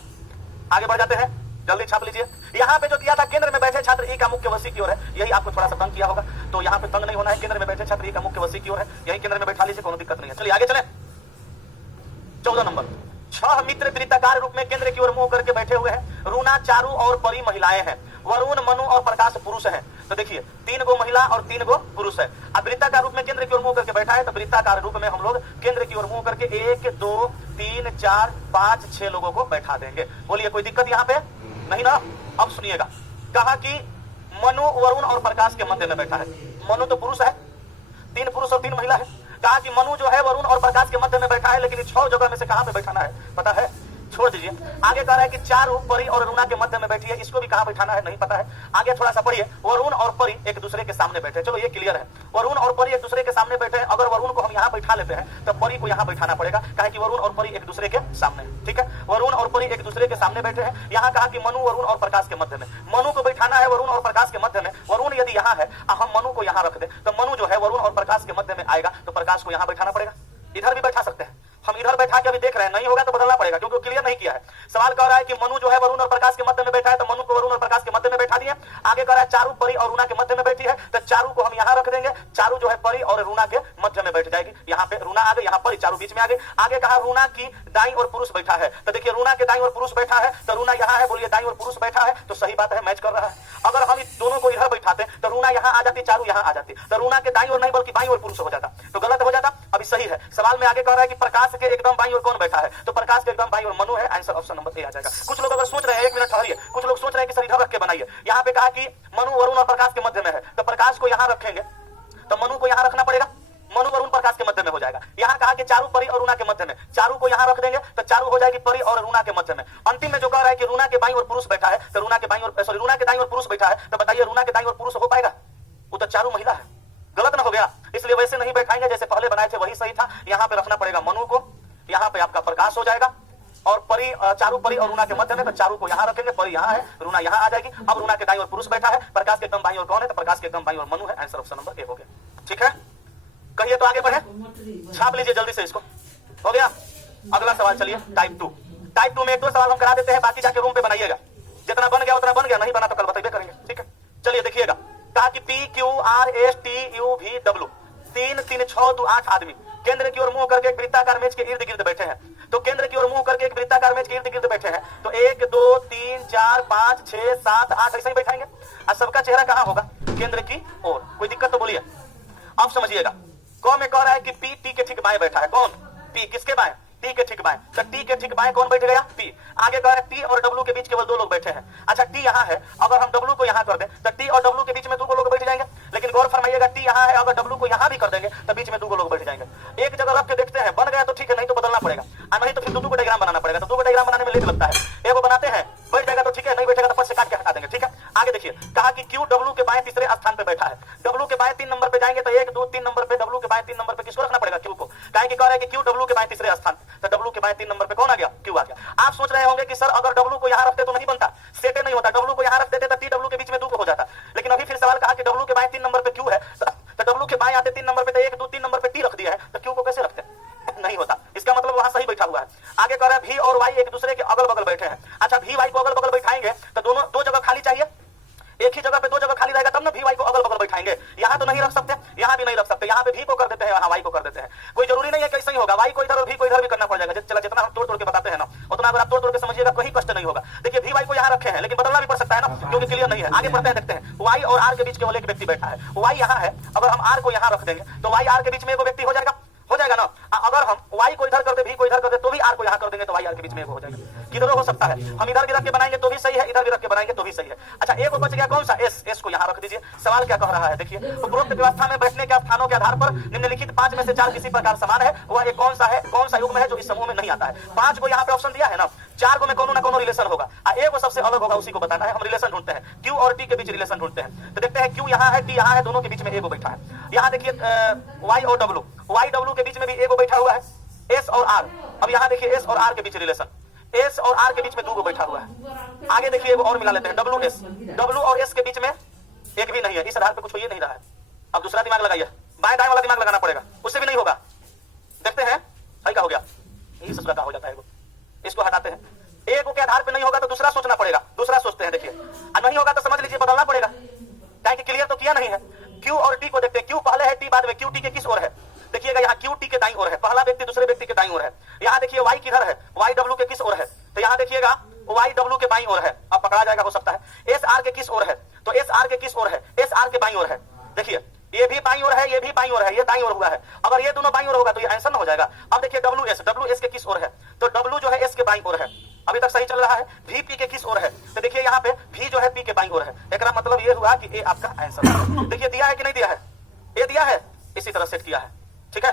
आगे बढ़ जाते हैं, जल्दी छाप लीजिए। यहाँ पे जो दिया था केंद्र में बैठे छात्र ई का मुख केवल सी की ओर है, यही आपको थोड़ा सा तंग किया होगा, तो यहाँ पे तंग नहीं होना है। केंद्र में बैठे छात्र ई का मुख केवल सी की ओर है, यही केंद्र में बैठा लीजिए, कोई दिक्कत नहीं है। चलिए आगे चले। 14 नंबर 6 मित्र वृत्ताकार रूप में केंद्र की ओर मुंह करके बैठे हुए हैं। रूना, चारू और परी महिलाएं हैं, वरुण, मनु और प्रकाश पुरुष हैं। तो देखिए 3 गो महिला और 3 गो पुरुष है। अब वृत्ताकार रूप में केंद्र की ओर मुंह करके बैठा है, तो वृत्ताकार रूप में हम लोग केंद्र की ओर मुंह करके 1 2 3 4 5 6 लोगों को बैठा देंगे। बोलिए कोई दिक्कत यहाँ पे नहीं ना? अब सुनिएगा, कहा कि मनु, वरुण और प्रकाश के मध्य में बैठा है। मनु तो पुरुष है, 3 पुरुष और 3 महिला है। कहा कि मनु जो है वरुण और प्रकाश के मध्य में बैठा है, लेकिन 6 जगह में से कहां पे बैठाना है पता है? छोड़ दीजिए। आगे कह रहा है कि चारू परी और रुना के मध्य में बैठी है, इसको भी कहां बैठाना है नहीं पता है। आगे थोड़ा सा पढ़िए, वरुण और परी एक दूसरे के सामने बैठे, चलो ये क्लियर है, वरुण और परी एक दूसरे के सामने बैठे हैं। अगर वरुण को हम यहाँ बैठा लेते हैं तो परी को यहाँ बैठाना पड़ेगा, कहा कि वरुण और परी एक दूसरे के सामने, ठीक है। वरुण और परी एक दूसरे के सामने बैठे हैं। यहाँ कहा कि मनु वरुण और प्रकाश के मध्य में, मनु को बैठाना है वरुण और प्रकाश के मध्य में। वरुण यदि यहाँ है, हम मनु को यहाँ रख दे तो मनु जो है वरुण और प्रकाश के मध्य में आएगा, तो प्रकाश को यहाँ बैठाना पड़ेगा। इधर भी बैठा सकते हैं, हम इधर बैठा के अभी देख रहे हैं, नहीं होगा तो बदलना पड़ेगा क्योंकि क्लियर नहीं किया है। सवाल कह रहा है कि मनु जो है वरुण और प्रकाश के मध्य में बैठा है, तो मनु को वरुण और प्रकाश के मध्य में बैठा दिए। आगे कह रहा है चारू परी और रुना के मध्य में बैठी है, तो चारू को हम यहाँ रख देंगे, चारू जो है परी और रुना के मध्य में बैठ जाएगी। यहाँ पे रुना आ गई, यहाँ परी, चारू बीच में आ गई। आगे कहा रुना की दाई और पुरुष बैठा है, तो देखिए रुना के दाई और पुरुष बैठा है, तो रुना यहाँ है, बोलिए दाई और पुरुष बैठा है, तो सही बात है, मैच कर रहा है। अगर हम दोनों को इधर बैठाते तो रुना यहाँ आ जाती, चारू यहाँ आ जाती, तो रुना के दाई और नहीं बल्कि बाई और पुरुष हो जाता, तो गलत हो जाता। अभी सही है। सवाल में आगे कह रहा है कि प्रकाश के एकदम बाई और कौन बैठा है, तो प्रकाश के एकदम बाई और मनु है, आंसर ऑप्शन नंबर ए आ जाएगा। कुछ लोग अगर सोच रहे हैं, एक मिनट ठहरिए, कुछ लोग सोच रहे हैं कि सर इधर रख के बनाइए। यहाँ पे कहा कि मनु वरुण और प्रकाश के मध्य में है, तो प्रकाश को यहाँ रखेंगे तो मनु को यहाँ रखना पड़ेगा, मनु वरुण प्रकाश के मध्य में हो जाएगा। यहाँ कहा कि चारू परी और रुना के मध्य में, चारू को यहाँ रख देंगे तो चारू हो जाएगी परी और रुना के मध्य में। अंतिम में जो कह रहा है कि रुना के बाई और पुरुष बैठा है, तो रुना के बाई और सॉरी रुना के दाई और पुरुष बैठा है, तो बताइए रुना के दाई और पुरुष हो पाएगा? वो तो चारू महिला है, गलत ना हो गया। इसलिए वैसे नहीं बैठाएंगे जैसे पहले बनाए थे, वही सही था। यहाँ पे रखना पड़ेगा मनु को, यहाँ पे आपका प्रकाश हो जाएगा, और परी चारू परी और रुना के मध्य में, तो चारू को यहाँ रखेंगे, परी यहाँ है, रुना यहाँ आ जाएगी। अब रुना के दाई और पुरुष बैठा है, प्रकाश के एकदम बाई और कौन है, तो प्रकाश के एकदम बाई और मनु है, आंसर ऑप्शन नंबर ए हो गया। ठीक है, कहिए तो आगे बढ़े, छाप लीजिए जल्दी से इसको, हो गया। अगला सवाल चलिए टाइप 2। टाइप 2 में एक दो सवाल हम करा देते हैं, बाकी जाके रूम पे बनाइएगा, जितना बन गया उतना बन गया, नहीं बना तो कल बताइए करेंगे, ठीक है। चलिए देखिएगा, कहा कि P Q R S T U V W 3 3 6 2 8 आदमी केंद्र की ओर मुंह करके एक वृत्ताकार मेज के इर्द गिर्द बैठे हैं। तो केंद्र की ओर मुंह करके एक वृत्ताकार मेज के इर्द गिर्द बैठे हैं, तो 1 2 3 4 5 6 7 8 ऐसे ही बैठाएंगे। और सबका चेहरा कहां होगा? केंद्र की ओर। कोई दिक्कत तो बोलिए, अब समझिएगा। कौन में कह रहा है कि पी टी के ठीक बाएं बैठा है, कौन? पी किसके बाएं? टी के ठीक बाएं। तो टी के ठीक बाएं कौन बैठ गया? पी। आगे कह रहा है टी और डब्ल्यू के बीच केवल दो लोग बैठे हैं। अच्छा टी यहाँ है, अगर हम डब्ल्यू को यहाँ कर दें तो टी और डब्ल्यू के बीच में दो लोग बैठ जाएंगे। लेकिन गौर फरमाइएगा, टी यहाँ है, अगर डब्ल्यू को यहाँ भी कर देंगे तो बीच में दो लोग बैठ जाएंगे। एक जगह रख के देखते हैं, बन गया तो ठीक है, नहीं तो बदलना पड़ेगा, नहीं तो फिर दो को डायग्राम बनाना पड़ेगा। तो दो डायग्राम बनाने में लेट लगता है, एक बनाते हैं, बैठ जाएगा तो ठीक है, नहीं बैठेगा तो फट से काट के हटा देंगे, ठीक है। आगे देखिए, कहा कि क्यू डब्ल्यू के बाएं तीसरे स्थान पे बैठा है। डब्ल्यू के बाएं 3 नंबर पे जाएंगे तो 1 2 3 नंबर पे, डब्ल्यू के बाएं 3 नंबर पे किसको रखना पड़ेगा? क्यू को। कहा कि कह रहा है कि क्यू डब्ल्यू के बाएं तीसरे स्थान, तो डब्ल्यू के बाएं 3 नंबर पे कौन आ गया? क्यू आ गया। आप सोच रहे होंगे कि सर अगर डब्ल्यू को यहाँ रखते तो नहीं बनता, सेटे नहीं होता, डब्ल्यू को यहाँ रख देते तो टी डब्ल्यू के बीच में दो हो जाता। लेकिन अभी फिर सवाल कहा कि डब्ल्यू के बाएं 3 नंबर पे क्यू है, तो डब्ल्यू के बाएं आते 3 नंबर पे, तो 1 2 3 नंबर पे टी रख दिया है, तो क्यू को कैसे रखते? नहीं होता। इसका मतलब वहां सही बैठा हुआ है। आगे कह रहा है भी और वाई एक दूसरे के अगल बगल बैठे हैं। अच्छा भी वाई को अगल बगल बैठाएंगे तो दोनों दो जगह खाली चाहिए, एक ही जगह पे दो जगह खाली रहेगा तब ना भी वाई को अगल बगल बैठाएंगे। यहाँ तो नहीं रख सकते, यहाँ भी नहीं रख सकते, यहाँ पे भी को कर देते हैं, वहाँ वाई को कर देते हैं। कोई जरूरी नहीं है कैसे ही होगा, वाई को इधर और भी को इधर भी करना पड़ जाएगा। चला जितना हम तोड़ तोड़ के बताते हैं ना, उतना अगर आप तोड़ तोड़ के समझिएगा कोई कष्ट नहीं होगा। देखिए भी वाई को यहाँ रखे हैं, लेकिन बदलना भी पड़ सकता है ना, क्योंकि क्लियर नहीं है। आगे बढ़ते हैं, देखते हैं। वाई और आर के बीच केवल एक व्यक्ति बैठा है। वाई यहाँ है, अगर हम आर को यहाँ रख देंगे तो वाई आर के बीच में एक व्यक्ति हो जाएगा ना। अगर हम वाई को इधर कर दे, भी को इधर कर दे, तो भी आर को यहाँ कर देंगे तो वाई आर के बीच में एक हो जाएगा। किधर हो सकता है, हम इधर भी रख के बनाएंगे तो भी सही है, इधर भी रख के बनाएंगे तो भी सही है। अच्छा एक बच गया कौन सा? एस। एस को यहाँ रख दीजिए। सवाल क्या कह रहा है देखिए, उपरोक्त व्यवस्था में बैठने के स्थानों के आधार पर निम्नलिखित 5 में से 4 किसी प्रकार समान है, वह एक कौन सा है, कौन सा युग्म है जो इस समूह में नहीं आता है? 5 को यहाँ पे ऑप्शन दिया है ना, 4 को में कोनो ना कोनो रिलेशन होगा, एक को सबसे अलग होगा, उसी को बताना है। हम रिलेशन ढूंढते हैं, क्यू और टी के बीच रिलेशन ढूंढते हैं। तो देखते हैं क्यू यहाँ है, टी यहाँ है, दोनों के बीच में एगो बैठा है। यहाँ देखिए वाई और डब्ल्यू, वाई डब्ल्यू के बीच में भी एगो बैठा हुआ है, एस और आर। अब यहाँ देखिए एस और आर के बीच रिलेशन, एस और आर के बीच में दो बैठा हुआ है। आगे देखिए एगो और मिला लेते हैं, डब्ल्यू एस। डब्ल्यू और एस के बीच में एक भी नहीं है, इस आधार पे कुछ हो ही नहीं रहा है। अब दूसरा दिमाग लगाइए, बाएं दाएं वाला दिमाग लगाना पड़ेगा, उससे भी नहीं होगा। देखते हैं सही क्या हो गया, यही ससुरा का हो जाता है। इसको हटाते हैं, एक के आधार पे नहीं होगा तो दूसरा सोचना पड़ेगा, दूसरा सोचते हैं। देखिए नहीं होगा तो समझ लीजिए बदलना पड़ेगा, क्या क्लियर तो किया नहीं है। क्यू और टी को देखते हैं, क्यू पहले है, टी बाद में। क्यू टी के किस ओर है? देखिएगा यहाँ क्यू टी के दाईं ओर है, पहला व्यक्ति दूसरे व्यक्ति के दाईं ओर है। यहाँ देखिए वाई किधर है, वाई डब्ल्यू के किस ओर है? तो यहाँ देखिएगा वाई डब्ल्यू के बाईं ओर है। अब पकड़ा जाएगा हो सकता है। एस आर के किस ओर है? तो एस आर के किस ओर है? एस आर के बाईं ओर है। देखिए ये भी बाईं ओर है, ये भी बाईं ओर है, ये दाईं ओर हुआ है। अगर ये दोनों बाईं ओर होगा तो ये आंसर न हो जाएगा। अब देखिए डब्ल्यू एस के किस ओर है? तो डब्ल्यू जो है एस के बाईं ओर है, अभी तक सही चल रहा है। भी पी के किस ओर है? तो देखिए यहाँ पे भी जो है पी के बाईं ओर है। एकरा मतलब ये हुआ कि ए आपका आंसर है। देखिए दिया है कि नहीं दिया है? ये दिया है, इसी तरह सेट किया है, ठीक है,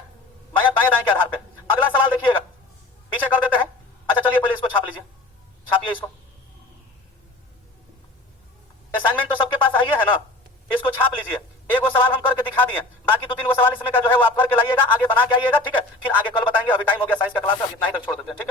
बाएं दाएं के आधार पे। अगला सवाल देखिएगा, पीछे कर देते हैं। अच्छा चलिए पहले इसको छाप लीजिए, छापिए इसको। असाइनमेंट तो सबके पास है ना, इसको छाप लीजिए। एक वो सवाल हम करके दिखा दिए, बाकी 2-3 वो सवाल इसमें का जो है वो आप करके लाइएगा, आगे बना के आइएगा, ठीक है। फिर आगे कल बताएंगे, अभी टाइम हो गया साइंस का क्लास है, इतना ही तक छोड़ देते हैं, ठीक है।